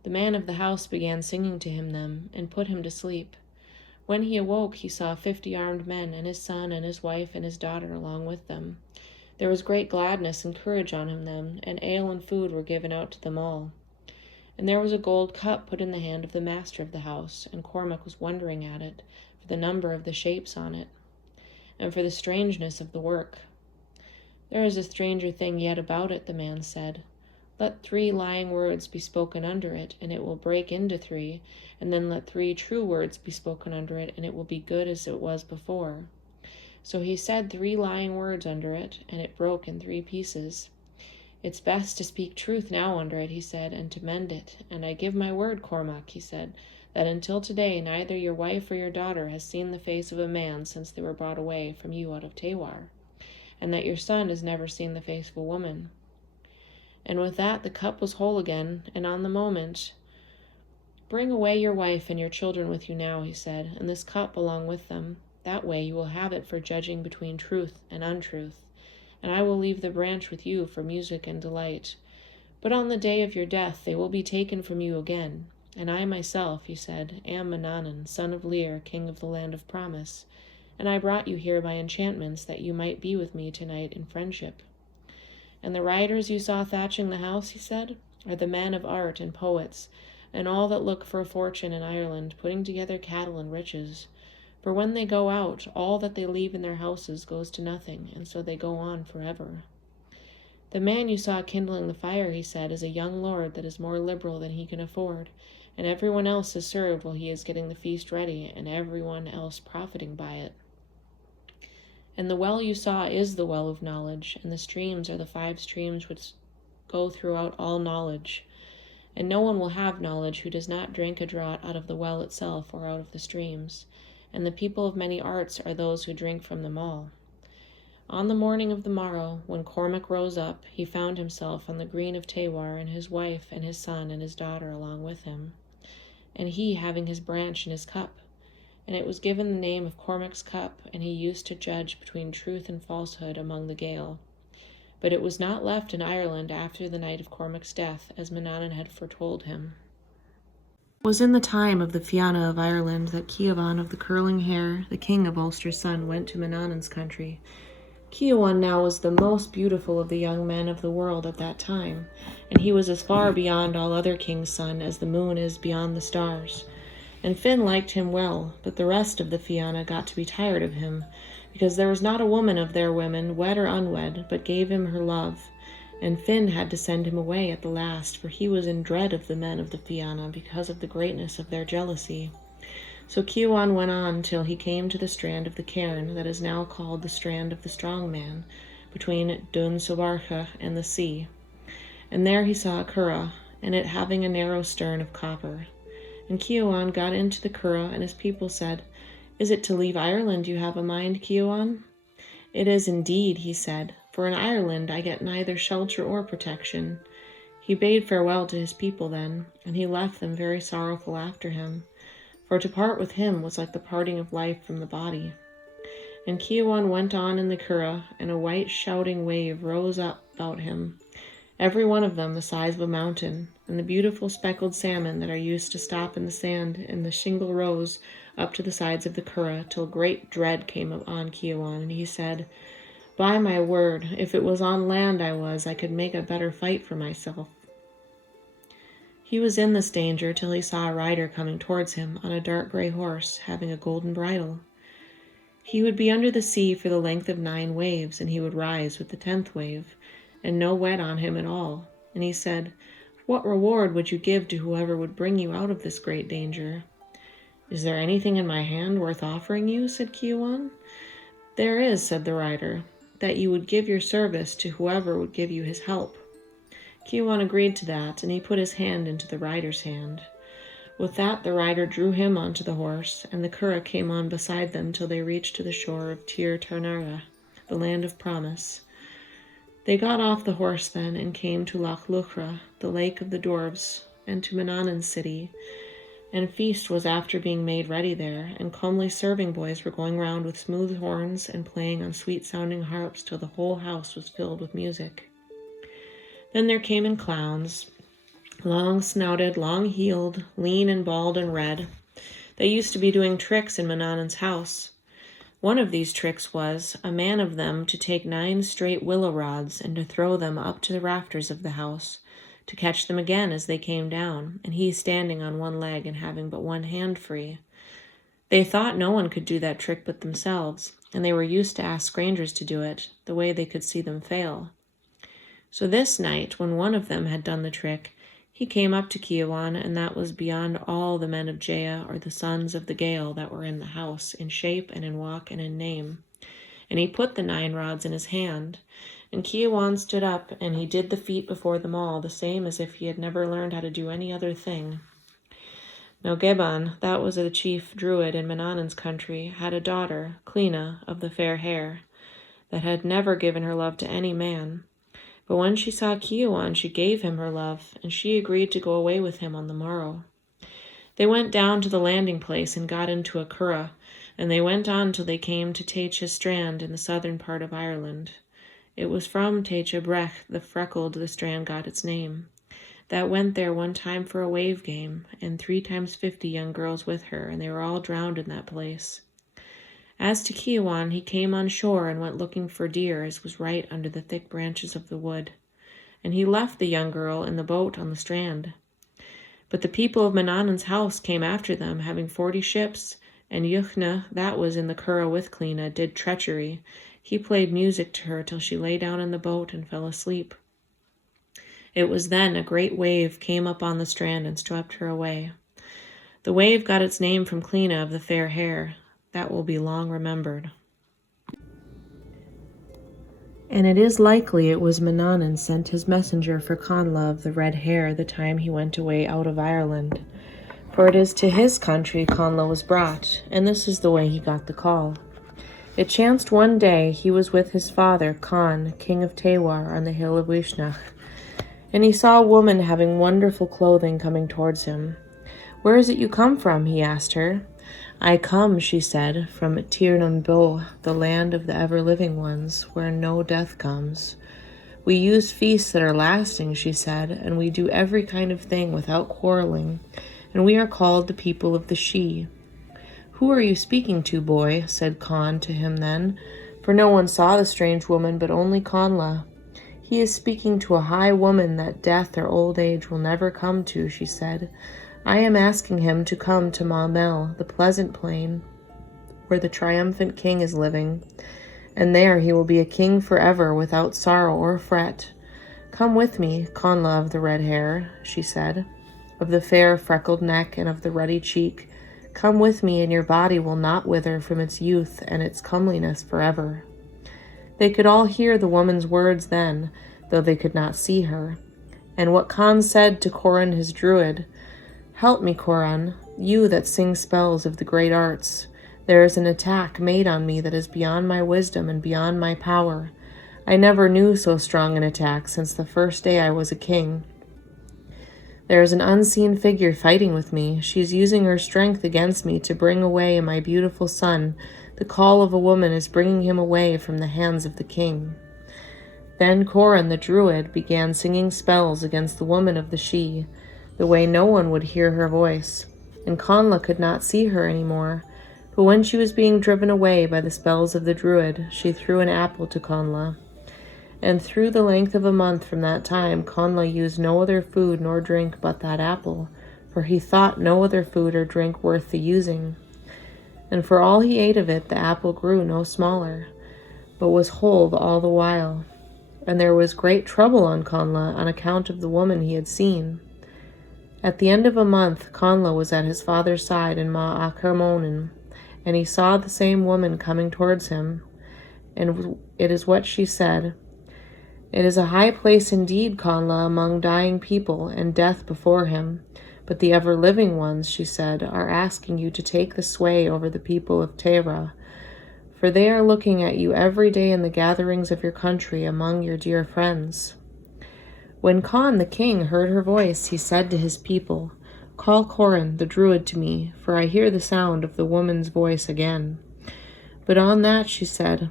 The man of the house began singing to him then, and put him to sleep. When he awoke, he saw 50 armed men, and his son and his wife and his daughter along with them. There was great gladness and courage on him then, and ale and food were given out to them all. And there was a gold cup put in the hand of the master of the house, and Cormac was wondering at it, for the number of the shapes on it, and for the strangeness of the work. "There is a stranger thing yet about it," the man said. "Let 3 lying words be spoken under it, and it will break into 3, and then let 3 true words be spoken under it, and it will be good as it was before." So he said 3 lying words under it, and it broke in 3 pieces. "It's best to speak truth now under it," he said, "and to mend it. And I give my word, Cormac," he said, "that until today neither your wife or your daughter has seen the face of a man since they were brought away from you out of Tewar, and that your son has never seen the face of a woman." And with that the cup was whole again, and on the moment, "Bring away your wife and your children with you now," he said, "and this cup along with them. That way you will have it for judging between truth and untruth, and I will leave the branch with you for music and delight. But on the day of your death they will be taken from you again. And I myself," he said, "am Manannan, son of Lear, king of the land of promise, and I brought you here by enchantments that you might be with me tonight in friendship. And the riders you saw thatching the house," he said, "are the men of art and poets, and all that look for a fortune in Ireland, putting together cattle and riches. For when they go out, all that they leave in their houses goes to nothing, and so they go on forever. The man you saw kindling the fire," he said, "is a young lord that is more liberal than he can afford, and everyone else is served while he is getting the feast ready, and everyone else profiting by it. And the well you saw is the well of knowledge, and the streams are the 5 streams which go throughout all knowledge. And no one will have knowledge who does not drink a draught out of the well itself or out of the streams. And the people of many arts are those who drink from them all." On the morning of the morrow, when Cormac rose up, he found himself on the green of Tewar, and his wife and his son and his daughter along with him, and he having his branch and his cup. And it was given the name of Cormac's cup, and he used to judge between truth and falsehood among the Gael. But it was not left in Ireland after the night of Cormac's death, as Manannan had foretold him. It was in the time of the Fianna of Ireland that Ciavan of the curling hair, the king of Ulster's son, went to Manannan's country. Ciavan now was the most beautiful of the young men of the world at that time, and he was as far beyond all other king's son as the moon is beyond the stars. And Finn liked him well, but the rest of the Fianna got to be tired of him, because there was not a woman of their women, wed or unwed, but gave him her love. And Finn had to send him away at the last, for he was in dread of the men of the Fianna because of the greatness of their jealousy. So Ciaran went on till he came to the strand of the cairn that is now called the strand of the strong man, between Dun Sobarcha and the sea. And there he saw a curragh, and it having a narrow stern of copper. And Ciaran got into the curragh, and his people said, "Is it to leave Ireland you have a mind, Ciaran?" "It is indeed," he said, "for in Ireland I get neither shelter or protection." He bade farewell to his people then, and he left them very sorrowful after him, for to part with him was like the parting of life from the body. And Ciaran went on in the curragh, and a white shouting wave rose up about him, every one of them the size of a mountain, and the beautiful speckled salmon that are used to stop in the sand and the shingle rose up to the sides of the curragh, till great dread came on Ciaran, and he said, "By my word, if it was on land I could make a better fight for myself." He was in this danger till he saw a rider coming towards him on a dark grey horse, having a golden bridle. He would be under the sea for the length of 9 waves, and he would rise with the 10th wave, and no wet on him at all. And he said, "What reward would you give to whoever would bring you out of this great danger?" "Is there anything in my hand worth offering you?" said Ciaran. "There is," said the rider, "that you would give your service to whoever would give you his help." Ciaran agreed to that, and he put his hand into the rider's hand. With that the rider drew him onto the horse, and the curragh came on beside them till they reached to the shore of Tir Tarnara, the land of promise. They got off the horse then, and came to Loch Luchra, the lake of the dwarves, and to Manannan's city. and feast was after being made ready there, and comely serving boys were going round with smooth horns and playing on sweet-sounding harps till the whole house was filled with music. Then there came in clowns, long-snouted, long-heeled, lean and bald and red. They used to be doing tricks in Manannan's house. One of these tricks was, a man of them to take 9 straight willow rods and to throw them up to the rafters of the house, to catch them again as they came down, and he standing on one leg and having but one hand free. They thought no one could do that trick but themselves, and they were used to ask strangers to do it, the way they could see them fail. So this night, when one of them had done the trick, he came up to Ciaran, and that was beyond all the men of Jaya or the sons of the Gael that were in the house, in shape and in walk and in name. And he put the 9 rods in his hand, and Ciaran stood up, and he did the feat before them all, the same as if he had never learned how to do any other thing. Now Geban, that was a chief druid in Manannan's country, had a daughter, Clina, of the fair hair, that had never given her love to any man. But when she saw Ciaran, she gave him her love, and she agreed to go away with him on the morrow. They went down to the landing place and got into a curragh, and they went on till they came to Teague Strand in the southern part of Ireland. It was from Teague Brech the freckled the strand got its name. That went there one time for a wave game, and 3 times 50 young girls with her, and they were all drowned in that place. As to Ciaran, he came on shore and went looking for deer, as was right under the thick branches of the wood. And he left the young girl in the boat on the strand. But the people of Manannan's house came after them, having 40 ships, and Yuchna, that was in the curragh with Clina, did treachery. He played music to her till she lay down in the boat and fell asleep. It was then a great wave came up on the strand and swept her away. The wave got its name from Clina of the fair hair. That will be long remembered. And it is likely it was Manannan sent his messenger for Connla of the red hair the time he went away out of Ireland. For it is to his country Connla was brought, and this is the way he got the call. It chanced one day he was with his father, Con, king of Tewar, on the hill of Uisnech, and he saw a woman having wonderful clothing coming towards him. "Where is it you come from?" he asked her. "I come," she said, "from Tirnanbo, the land of the ever-living ones, where no death comes. We use feasts that are lasting," she said, "and we do every kind of thing without quarreling, and we are called the people of the Sidhe." "Who are you speaking to, boy?" said Con to him then, for no one saw the strange woman but only Connla. "He is speaking to a high woman that death or old age will never come to," she said. "I am asking him to come to Maumel, the pleasant plain, where the triumphant king is living, and there he will be a king forever, without sorrow or fret. Come with me, Connla of the red hair," she said, "of the fair freckled neck and of the ruddy cheek. Come with me, and your body will not wither from its youth and its comeliness forever." They could all hear the woman's words then, though they could not see her. And what Con said to Coran his druid, "Help me, Coran, you that sing spells of the great arts. There is an attack made on me that is beyond my wisdom and beyond my power. I never knew so strong an attack since the first day I was a king. There is an unseen figure fighting with me. She is using her strength against me to bring away my beautiful son. The call of a woman is bringing him away from the hands of the king." Then Coran the druid began singing spells against the woman of the Sidhe, the way no one would hear her voice, and Connla could not see her any more. But when she was being driven away by the spells of the druid, she threw an apple to Connla. And through the length of a month from that time, Connla used no other food nor drink but that apple, for he thought no other food or drink worth the using. And for all he ate of it, the apple grew no smaller, but was whole all the while. And there was great trouble on Connla on account of the woman he had seen. At the end of a month, Connla was at his father's side in Ma Achermonin, and he saw the same woman coming towards him. And it is what she said. "It is a high place indeed, Connla, among dying people, and death before him. But the ever-living ones," she said, "are asking you to take the sway over the people of Tera, for they are looking at you every day in the gatherings of your country among your dear friends." When Con the king heard her voice, he said to his people, Call Corin, the druid, to me, for I hear the sound of the woman's voice again." But on that she said,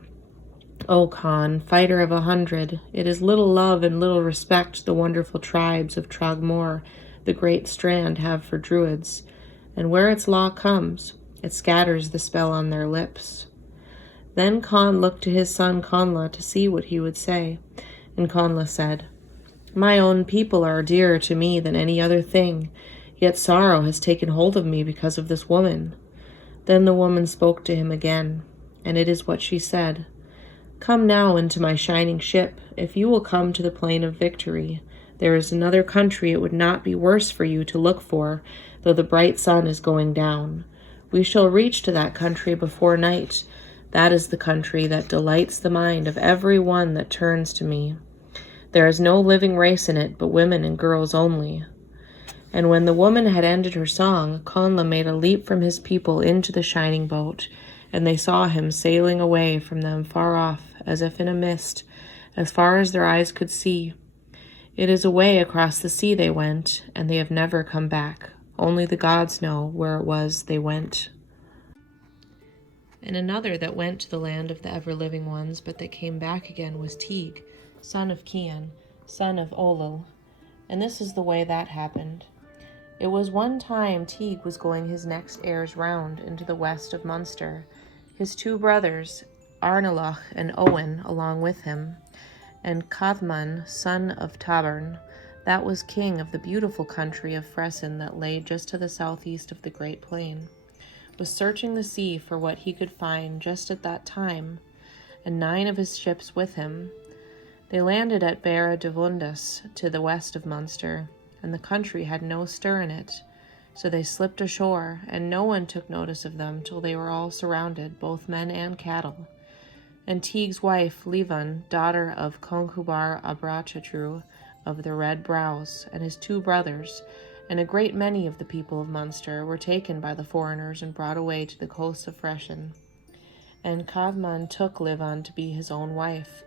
"O Con, fighter of 100, it is little love and little respect the wonderful tribes of Trogmor, the great strand, have for druids, and where its law comes, it scatters the spell on their lips." Then Con looked to his son Conla to see what he would say, and Conla said, "My own people are dearer to me than any other thing, yet sorrow has taken hold of me because of this woman." Then the woman spoke to him again, and it is what she said. "Come now into my shining ship, if you will come to the plain of victory. There is another country it would not be worse for you to look for, though the bright sun is going down. We shall reach to that country before night. That is the country that delights the mind of every one that turns to me. There is no living race in it, but women and girls only." And when the woman had ended her song, Conla made a leap from his people into the shining boat, and they saw him sailing away from them far off, as if in a mist, as far as their eyes could see. It is away across the sea they went, and they have never come back. Only the gods know where it was they went. And another that went to the land of the ever-living ones, but that came back again, was Teague, son of Cian, son of Olil. And this is the way that happened. It was one time Teague was going his next heir's round into the west of Munster, his two brothers, Arnalach and Owen, along with him, and Cathman, son of Tabern, that was king of the beautiful country of Fressen that lay just to the southeast of the Great Plain, was searching the sea for what he could find just at that time, and 9 of his ships with him. They landed at Barra de Vundus to the west of Munster, and the country had no stir in it, so they slipped ashore, and no one took notice of them till they were all surrounded, both men and cattle. And Teague's wife, Levan, daughter of Conchubar Abrachatru of the Red Brows, and his 2 brothers, and a great many of the people of Munster, were taken by the foreigners and brought away to the coasts of Fressen. And Cathman took Levan to be his own wife.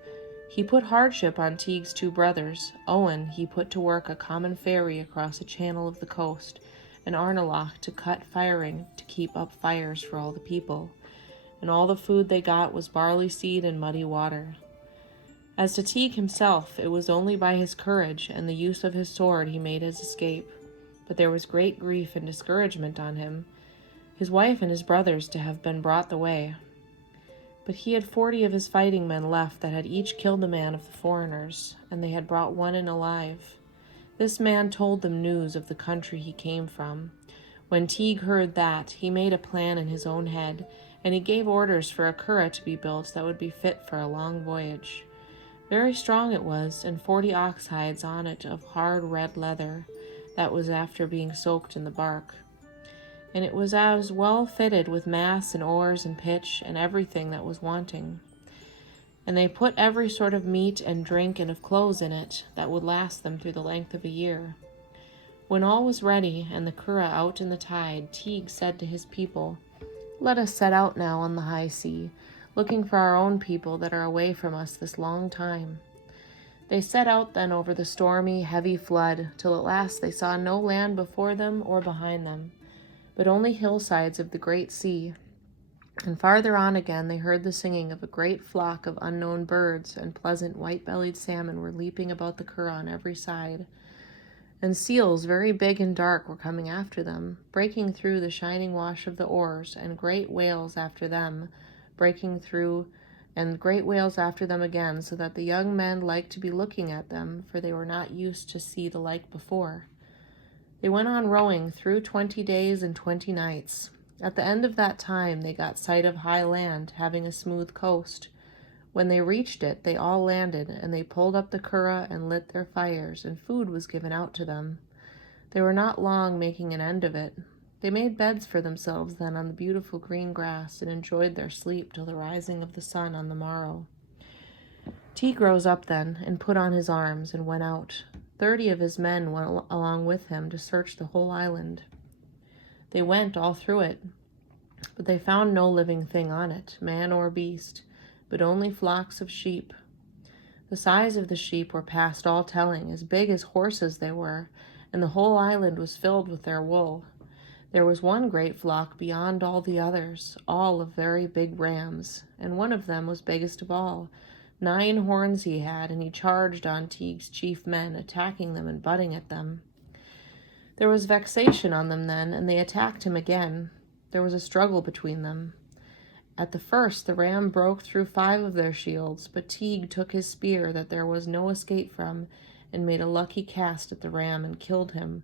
He put hardship on Teague's 2 brothers. Owen he put to work a common ferry across a channel of the coast, and Arnalach to cut firing to keep up fires for all the people. And all the food they got was barley seed and muddy water. As to Teague himself, it was only by his courage and the use of his sword he made his escape. But there was great grief and discouragement on him, his wife and his brothers to have been brought away. But he had 40 of his fighting men left that had each killed a man of the foreigners, and they had brought one in alive. This man told them news of the country he came from. When Teague heard that, he made a plan in his own head, and he gave orders for a curragh to be built that would be fit for a long voyage. Very strong it was, and 40 ox hides on it of hard red leather, that was after being soaked in the bark. And it was as well fitted with masts and oars and pitch and everything that was wanting. And they put every sort of meat and drink and of clothes in it that would last them through the length of a year. When all was ready and the curragh out in the tide, Teague said to his people, "Let us set out now on the high sea, looking for our own people that are away from us this long time." They set out then over the stormy, heavy flood, till at last they saw no land before them or behind them, but only hillsides of the great sea. And farther on again they heard the singing of a great flock of unknown birds, and pleasant white-bellied salmon were leaping about the curragh on every side. And seals very big and dark were coming after them, breaking through the shining wash of the oars, and great whales after them, breaking through, and great whales after them again, so that the young men liked to be looking at them, for they were not used to see the like before. They went on rowing through 20 days and 20 nights. At the end of that time they got sight of high land, having a smooth coast. When they reached it, they all landed, and they pulled up the curragh and lit their fires, and food was given out to them. They were not long making an end of it. They made beds for themselves then on the beautiful green grass, and enjoyed their sleep till the rising of the sun on the morrow. Teague rose up then, and put on his arms, and went out. 30 of his men went along with him to search the whole island. They went all through it, but they found no living thing on it, man or beast, but only flocks of sheep. The size of the sheep were past all telling, as big as horses they were, and the whole island was filled with their wool. There was one great flock beyond all the others, all of very big rams, and one of them was biggest of all. 9 horns he had, and he charged on Teague's chief men, attacking them and butting at them. There was vexation on them then, and they attacked him again. There was a struggle between them. At the first, the ram broke through 5 of their shields, but Teague took his spear that there was no escape from, and made a lucky cast at the ram and killed him.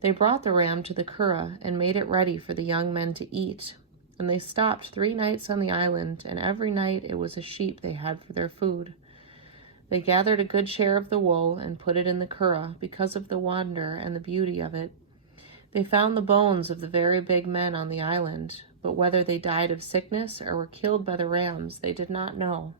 They brought the ram to the curragh and made it ready for the young men to eat, and they stopped 3 nights on the island, and every night it was a sheep they had for their food. They gathered a good share of the wool and put it in the curragh because of the wonder and the beauty of it. They found the bones of the very big men on the island, but whether they died of sickness or were killed by the rams, they did not know.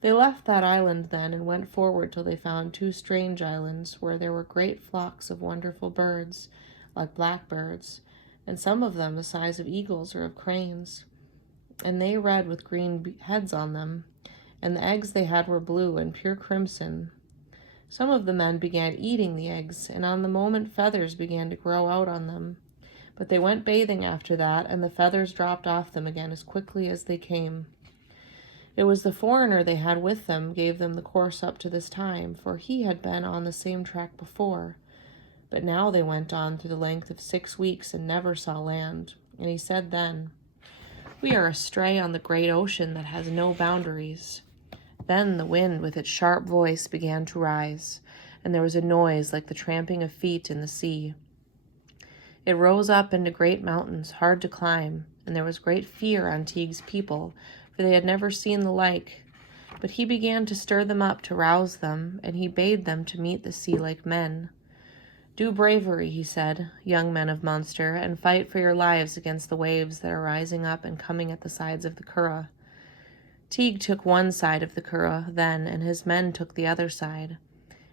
They left that island then and went forward till they found 2 strange islands, where there were great flocks of wonderful birds, like blackbirds, and some of them the size of eagles or of cranes, and they red with green heads on them, and the eggs they had were blue and pure crimson. Some of the men began eating the eggs, and on the moment feathers began to grow out on them. But they went bathing after that, and the feathers dropped off them again as quickly as they came. It was the foreigner they had with them gave them the course up to this time, for he had been on the same track before. But now they went on through the length of 6 weeks and never saw land. And he said then, "We are astray on the great ocean that has no boundaries." Then the wind with its sharp voice began to rise, and there was a noise like the tramping of feet in the sea. It rose up into great mountains, hard to climb, and there was great fear on Teague's people, for they had never seen the like. But he began to stir them up to rouse them, and he bade them to meet the sea like men. "Do bravery," he said, "young men of Munster, and fight for your lives against the waves that are rising up and coming at the sides of the curragh." Teague took one side of the curragh then, and his men took the other side,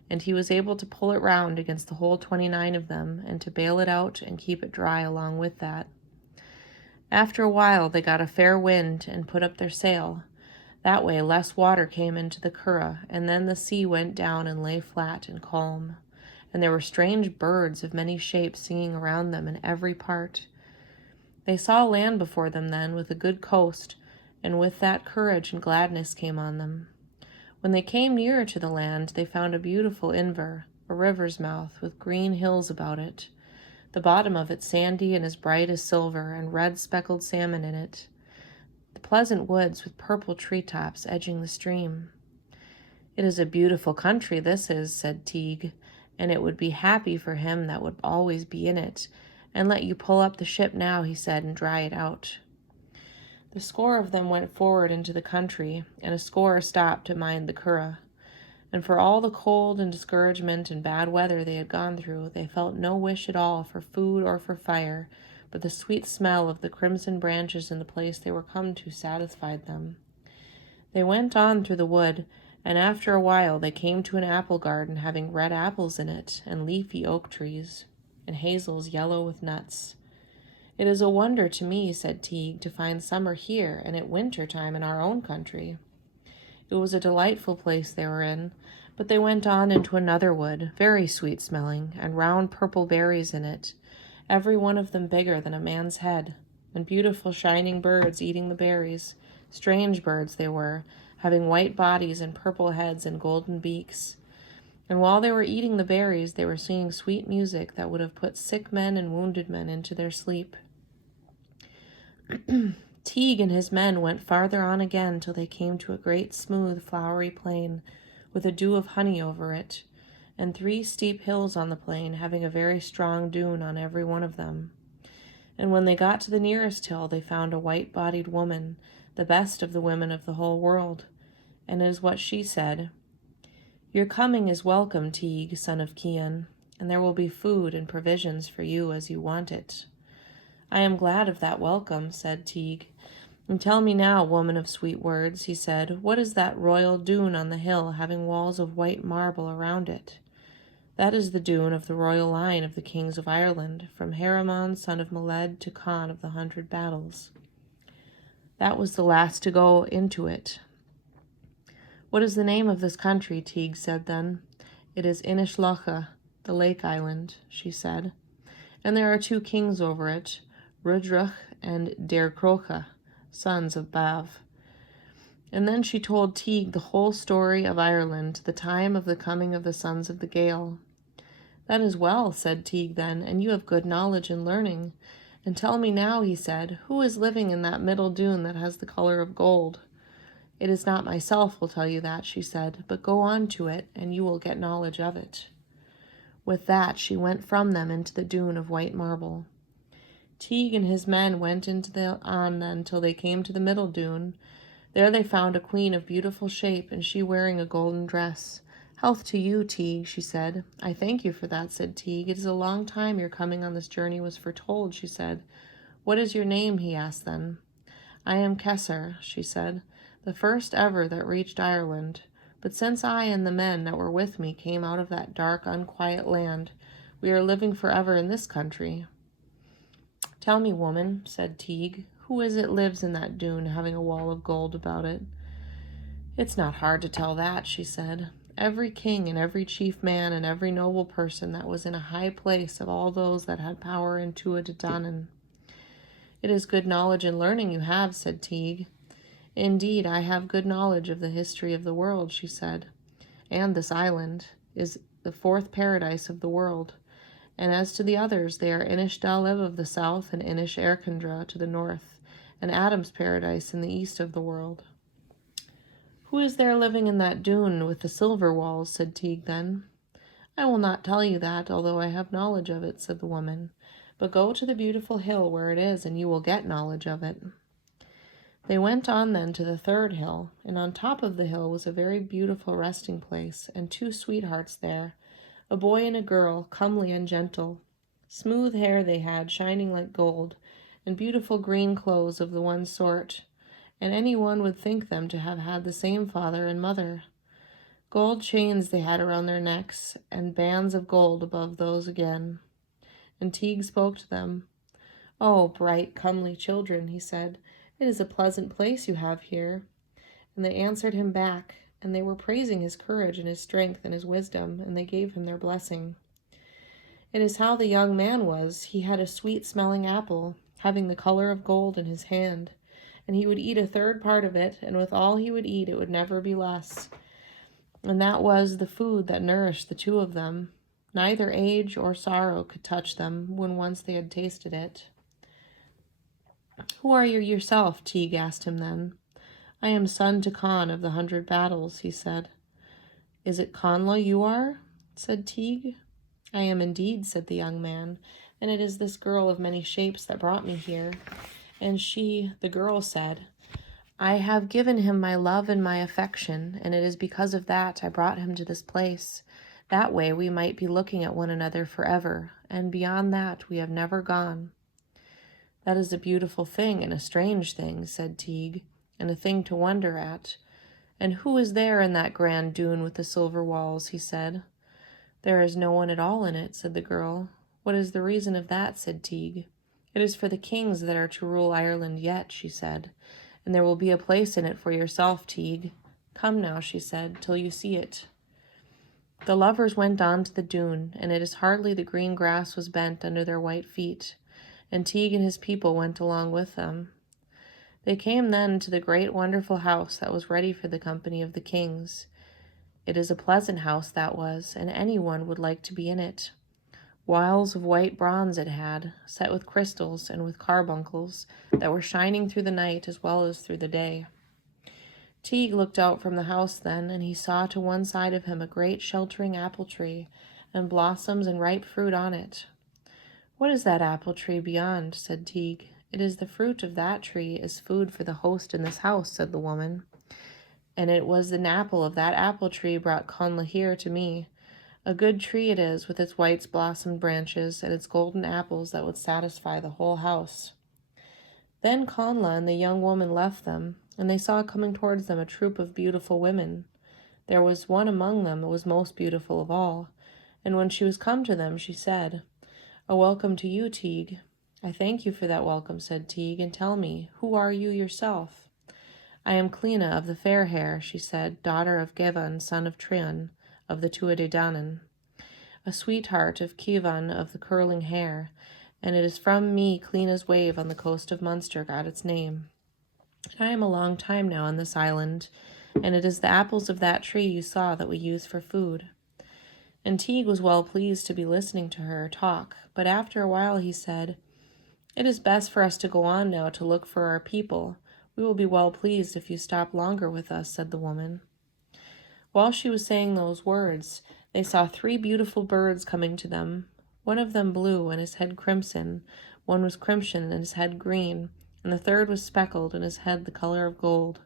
and he was able to pull it round against the whole 29 of them, and to bail it out and keep it dry along with that. After a while they got a fair wind and put up their sail. That way less water came into the curragh, and then the sea went down and lay flat and calm, and there were strange birds of many shapes singing around them in every part. They saw land before them then, with a good coast, and with that courage and gladness came on them. When they came nearer to the land, they found a beautiful Inver, a river's mouth, with green hills about it, the bottom of it sandy and as bright as silver, and red speckled salmon in it, the pleasant woods with purple treetops edging the stream. "It is a beautiful country, this is," said Teague, "and it would be happy for him that would always be in it. And let you pull up the ship now," he said, "and dry it out." The score of them went forward into the country, and a score stopped to mind the curragh. And for all the cold and discouragement and bad weather they had gone through, they felt no wish at all for food or for fire, but the sweet smell of the crimson branches in the place they were come to satisfied them. They went on through the wood, and after a while they came to an apple garden having red apples in it, and leafy oak trees, and hazels yellow with nuts. "It is a wonder to me," said Teague, "to find summer here and at winter time in our own country." It was a delightful place they were in, but they went on into another wood, very sweet-smelling, and round purple berries in it, every one of them bigger than a man's head, and beautiful shining birds eating the berries. Strange birds they were, having white bodies and purple heads and golden beaks. And while they were eating the berries, they were singing sweet music that would have put sick men and wounded men into their sleep. Teague and his men went farther on again till they came to a great smooth flowery plain with a dew of honey over it, and 3 steep hills on the plain, having a very strong dune on every one of them. And when they got to the nearest hill, they found a white-bodied woman, the best of the women of the whole world, and it is what she said: "Your coming is welcome, Teague, son of Cian, and there will be food and provisions for you as you want it." "I am glad of that welcome," said Teague. "And tell me now, woman of sweet words," he said, "what is that royal dune on the hill having walls of white marble around it?" "That is the dune of the royal line of the kings of Ireland, from Haramon, son of Maled, to Con of the 100 Battles. That was the last to go into it." "What is the name of this country?" Teague said then. "It is Inishlocha, the lake island, she said, and there are 2 kings over it, Rudruch and Crocha, sons of Bav. And then she told Teague the whole story of Ireland, the time of the coming of the sons of the Gael. That is well, said Teague then, and you have good knowledge and learning. And tell me now, he said, who is living in that middle dune that has the color of gold? It is not myself will tell you that, she said, but go on to it, and you will get knowledge of it. With that she went from them into the dune of white marble. Teague and his men went on then till they came to the middle dune. There they found a queen of beautiful shape, and she wearing a golden dress. Health to you, Teague, she said. I thank you for that, said Teague. It is a long time your coming on this journey was foretold, she said. What is your name, he asked then. I am Kesser, she said, the first ever that reached Ireland. But since I and the men that were with me came out of that dark, unquiet land, we are living forever in this country. Tell me, woman, said Teague, who is it lives in that dune having a wall of gold about it? It's not hard to tell that, she said. Every king and every chief man and every noble person that was in a high place of all those that had power in Tuatha Dé Danann. It is good knowledge and learning you have, said Teague. Indeed, I have good knowledge of the history of the world, she said. And this island is the 4th paradise of the world. And as to the others, they are Inish Dalib of the south and Inish Erkendra to the north, and Adam's paradise in the east of the world. Who is there living in that dune with the silver walls, said Teague then. I will not tell you that, although I have knowledge of it, said the woman. But go to the beautiful hill where it is, and you will get knowledge of it. They went on then to the 3rd hill, and on top of the hill was a very beautiful resting place, and 2 sweethearts there, a boy and a girl, comely and gentle. Smooth hair they had, shining like gold, and beautiful green clothes of the one sort, and any one would think them to have had the same father and mother. Gold chains they had around their necks, and bands of gold above those again. And Teague spoke to them. Oh, bright, comely children, he said, it is a pleasant place you have here. And they answered him back, and they were praising his courage and his strength and his wisdom, and they gave him their blessing. It is how the young man was. He had a sweet-smelling apple, having the color of gold in his hand, and he would eat a 3rd part of it, and with all he would eat it would never be less. And that was the food that nourished the 2 of them. Neither age or sorrow could touch them when once they had tasted it. Who are you yourself? Teague asked him then. I am son to Con of the 100 Battles, he said. Is it Conla you are? Said Teague. I am indeed, said the young man, and it is this girl of many shapes that brought me here. And she, the girl, said, I have given him my love and my affection, and it is because of that I brought him to this place. That way we might be looking at one another forever, and beyond that we have never gone. That is a beautiful thing and a strange thing, said Teague, and a thing to wonder at. And who is there in that grand dune with the silver walls, he said. There is no one at all in it, said the girl. What is the reason of that, said Teague. It is for the kings that are to rule Ireland yet, she said, and there will be a place in it for yourself, Teague. Come now, she said, till you see it. The lovers went on to the dune, and it is hardly the green grass was bent under their white feet, and Teague and his people went along with them. They came then to the great wonderful house that was ready for the company of the kings. It is a pleasant house that was, and any one would like to be in it. Wiles of white bronze it had, set with crystals and with carbuncles that were shining through the night as well as through the day. Teague looked out from the house then, and he saw to one side of him a great sheltering apple tree, and blossoms and ripe fruit on it. What is that apple tree beyond? Said Teague. It is the fruit of that tree is food for the host in this house, said the woman. And it was an apple of that apple tree brought Conla here to me. A good tree it is, with its white blossomed branches and its golden apples that would satisfy the whole house. Then Conla and the young woman left them, and they saw coming towards them a troop of beautiful women. There was one among them that was most beautiful of all, and when she was come to them, she said, A welcome to you, Teague. I thank you for that welcome, said Teague, and tell me, who are you yourself? I am Cleena of the fair hair, she said, daughter of Gevan, son of Trian, of the Tuatha Dé Danann. a sweetheart of Kievan of the curling hair, and it is from me Clena's wave on the coast of Munster got its name. I am a long time now on this island, and it is the apples of that tree you saw that we use for food." And Teague was well pleased to be listening to her talk, but after a while he said, "It is best for us to go on now to look for our people. We will be well pleased if you stop longer with us," said the woman. While she was saying those words, they saw 3 beautiful birds coming to them. One of them blue and his head crimson, one was crimson and his head green, and the third was speckled and his head the color of gold.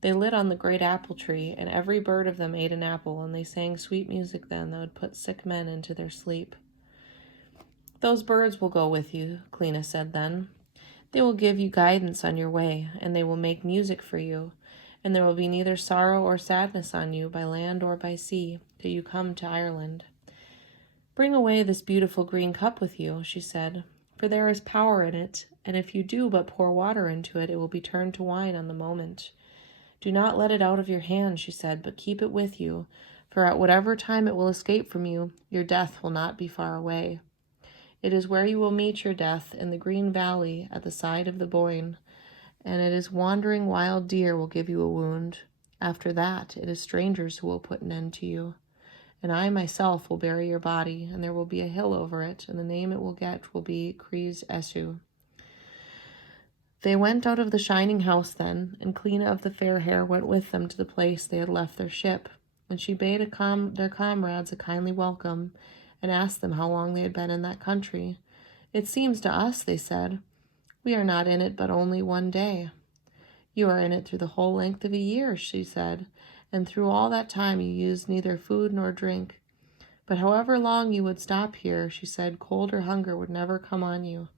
They lit on the great apple tree, and every bird of them ate an apple, and they sang sweet music then that would put sick men into their sleep. "Those birds will go with you," Clena said then. "They will give you guidance on your way, and they will make music for you, and there will be neither sorrow or sadness on you by land or by sea till you come to Ireland. Bring away this beautiful green cup with you," she said, "for there is power in it, and if you do but pour water into it, it will be turned to wine on the moment. Do not let it out of your hand," she said, "but keep it with you, for at whatever time it will escape from you, your death will not be far away. It is where you will meet your death in the green valley at the side of the Boyne, and it is wandering wild deer will give you a wound. After that, it is strangers who will put an end to you. And I myself will bury your body, and there will be a hill over it, and the name it will get will be Cries Esu." They went out of the shining house then, and Clena of the fair hair went with them to the place they had left their ship, and she bade their comrades a kindly welcome, and asked them how long they had been in that country. "It seems to us," they said, "we are not in it but only one day." "You are in it through the whole length of a year," she said, "and through all that time you used neither food nor drink. But however long you would stop here," she said, "cold or hunger would never come on you."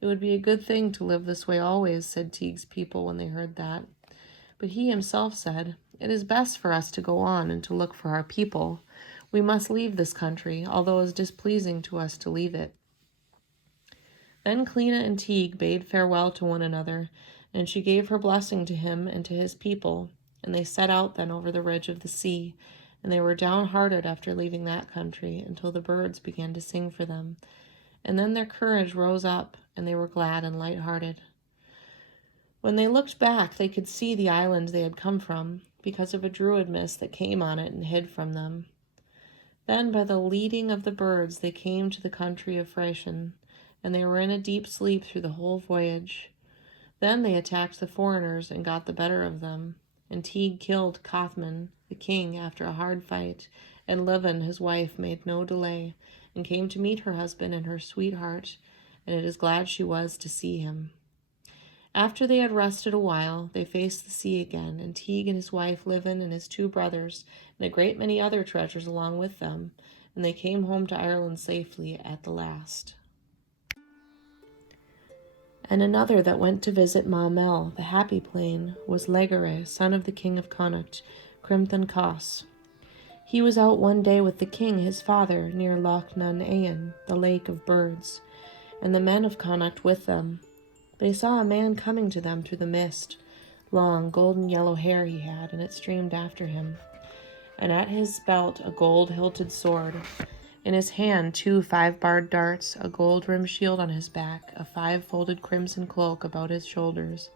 "It would be a good thing to live this way always," said Teague's people when they heard that. But he himself said, "It is best for us to go on and to look for our people. We must leave this country, although it is displeasing to us to leave it." Then Clena and Teague bade farewell to one another, and she gave her blessing to him and to his people, and they set out then over the ridge of the sea, and they were downhearted after leaving that country until the birds began to sing for them, and then their courage rose up, and they were glad and light-hearted. When they looked back, they could see the island they had come from, because of a druid mist that came on it and hid from them. Then by the leading of the birds they came to the country of Frisian, and they were in a deep sleep through the whole voyage. Then they attacked the foreigners and got the better of them, and Teague killed Cathman, the king, after a hard fight, and Leven, his wife, made no delay, and came to meet her husband and her sweetheart, and it is glad she was to see him. After they had rested a while, they faced the sea again, and Teague and his wife Leven and his 2 brothers, and a great many other treasures along with them, and they came home to Ireland safely at the last. And another that went to visit Maumelle, the happy plain, was Legare, son of the king of Connacht, Crimthan Cos. He was out one day with the king his father near Loch Nan, the lake of birds, and the men of Connacht with them. They saw a man coming to them through the mist. Long, golden yellow hair he had, and it streamed after him. And at his belt a gold-hilted sword. In his hand 2 5-barred darts, a gold-rimmed shield on his back, a 5-folded crimson cloak about his shoulders.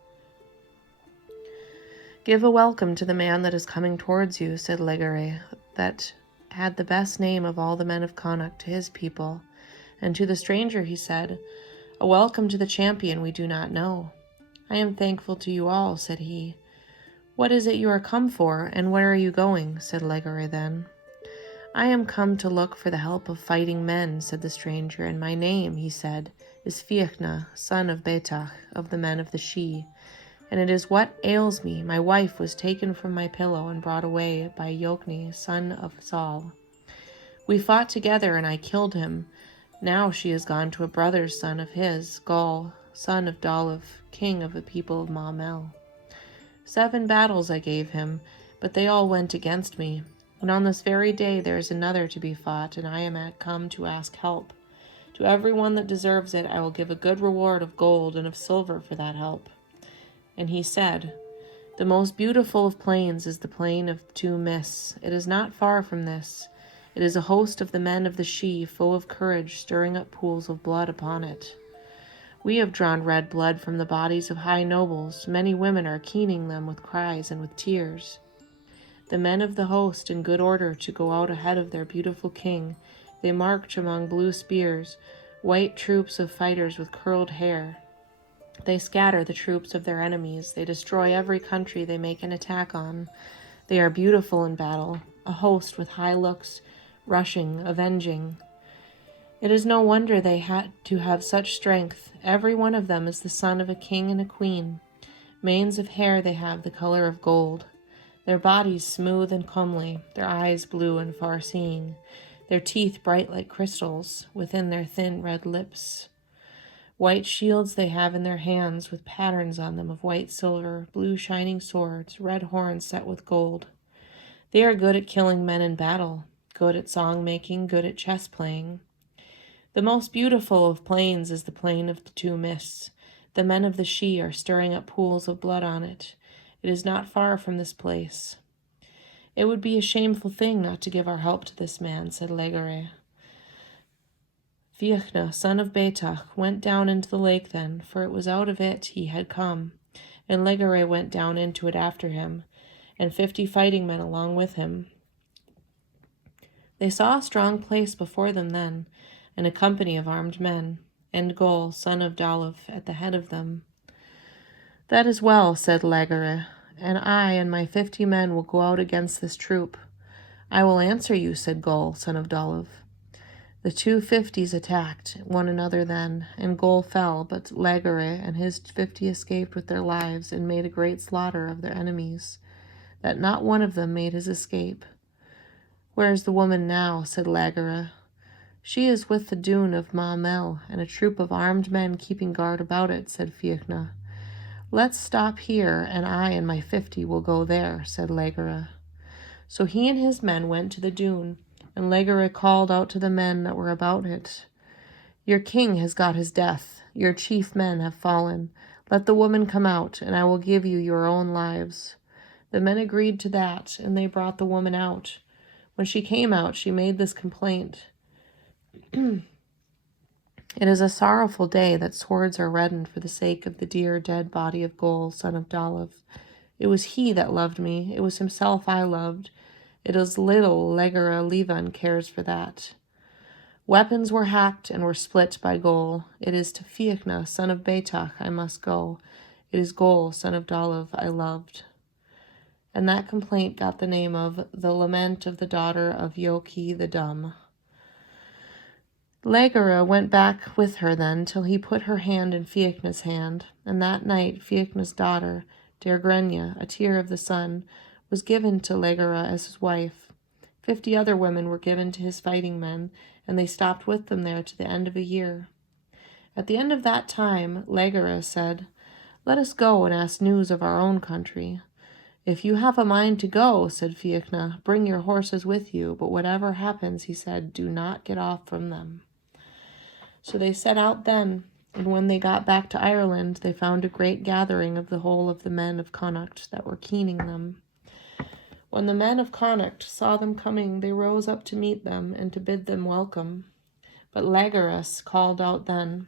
"Give a welcome to the man that is coming towards you," said Legare, that had the best name of all the men of Connacht, to his people. And to the stranger he said, "A welcome to the champion we do not know." "I am thankful to you all," said he. "What is it you are come for, and where are you going?" said Legare then. "I am come to look for the help of fighting men," said the stranger, "and my name," he said, "is Fiachna, son of Betach, of the men of the Sidhe. And it is what ails me. My wife was taken from my pillow and brought away by Eochni, son of Saul. We fought together, and I killed him. Now she is gone to a brother's son of his, Gaul, son of Dolph, king of the people of Maumelle. 7 battles I gave him, but they all went against me. And on this very day there is another to be fought, and I am come to ask help. To every one that deserves it I will give a good reward of gold and of silver for that help." And he said, "The most beautiful of plains is the plain of 2 mists. It is not far from this, It is a host of the men of the Sidhe, full of courage, stirring up pools of blood upon it. We have drawn red blood from the bodies of high nobles. Many women are keening them with cries and with tears. The men of the host, in good order to go out ahead of their beautiful king, they march among blue spears, white troops of fighters with curled hair. They scatter the troops of their enemies. They destroy every country they make an attack on. They are beautiful in battle, a host with high looks, rushing, avenging. It is no wonder they had to have such strength. Every one of them is the son of a king and a queen. Manes of hair they have the color of gold. Their bodies smooth and comely, their eyes blue and far-seeing, their teeth bright like crystals within their thin red lips. White shields they have in their hands with patterns on them of white silver, blue shining swords, red horns set with gold. They are good at killing men in battle, good at song-making, good at chess-playing. The most beautiful of plains is the plain of the two mists. The men of the Sidhe are stirring up pools of blood on it. It is not far from this place. It would be a shameful thing not to give our help to this man, said Legare. Fiachna, son of Beatach, went down into the lake then, for it was out of it he had come, and Legare went down into it after him, and 50 fighting men along with him. They saw a strong place before them then, and a company of armed men, and Gol, son of Dalif, at the head of them. That is well, said Legare, and I and my 50 men will go out against this troop. I will answer you, said Gol, son of Dalif. The 250s attacked one another then, and Gol fell, but Legare and his 50 escaped with their lives and made a great slaughter of their enemies, that not one of them made his escape. Where is the woman now, said Legare. She is with the dune of Maamel, and a troop of armed men keeping guard about it, said Fiachna. Let's stop here, and I and my 50 will go there, said Legare. So he and his men went to the dune, and Legare called out to the men that were about it. Your king has got his death. Your chief men have fallen. Let the woman come out, and I will give you your own lives. The men agreed to that, and they brought the woman out. When she came out, she made this complaint. It is a sorrowful day that swords are reddened for the sake of the dear dead body of Gol, son of Dalif. It was he that loved me. It was himself I loved. It is little Legare Levan cares for that. Weapons were hacked and were split by Gol. It is to Fiachna, son of Beatach, I must go. It is Gol, son of Dalif, I loved. And that complaint got the name of the Lament of the Daughter of Yoki the Dumb. Legare went back with her then till he put her hand in Fiachna's hand, and that night Fiachna's daughter, Dergrenya, a tear of the sun, was given to Legare as his wife. 50 other women were given to his fighting men, and they stopped with them there to the end of a year. At the end of that time, Legare said, Let us go and ask news of our own country. If you have a mind to go, said Fiachna, bring your horses with you, but whatever happens, he said, do not get off from them. So they set out then, and when they got back to Ireland, they found a great gathering of the whole of the men of Connacht that were keening them. When the men of Connacht saw them coming, they rose up to meet them and to bid them welcome. But Legare called out then,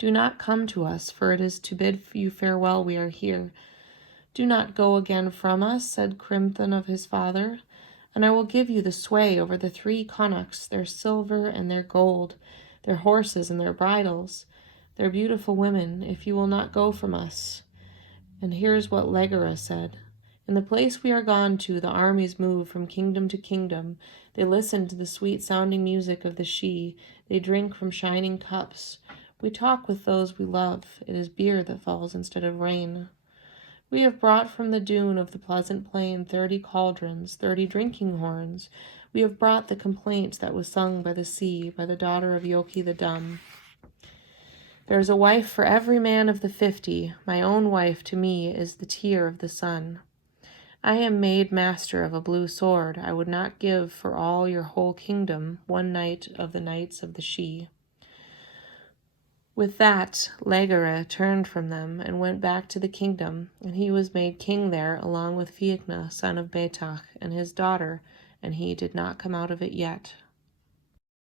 Do not come to us, for it is to bid you farewell we are here. Do not go again from us, said Crimthan of his father, and I will give you the sway over the 3 Connachts, their silver and their gold, their horses and their bridles, their beautiful women, if you will not go from us. And here's what Legare said. In the place we are gone to, the armies move from kingdom to kingdom. They listen to the sweet-sounding music of the Sidhe. They drink from shining cups. We talk with those we love. It is beer that falls instead of rain. We have brought from the dune of the pleasant plain 30 cauldrons, 30 drinking horns. We have brought the complaint that was sung by the sea, by the daughter of Yoki the Dumb. There is a wife for every man of the 50. My own wife to me is the tear of the sun. I am made master of a blue sword. I would not give for all your whole kingdom one night of the nights of the Sidhe. With that, Legare turned from them and went back to the kingdom, and he was made king there along with Fiachna, son of Beatach, and his daughter, and he did not come out of it yet.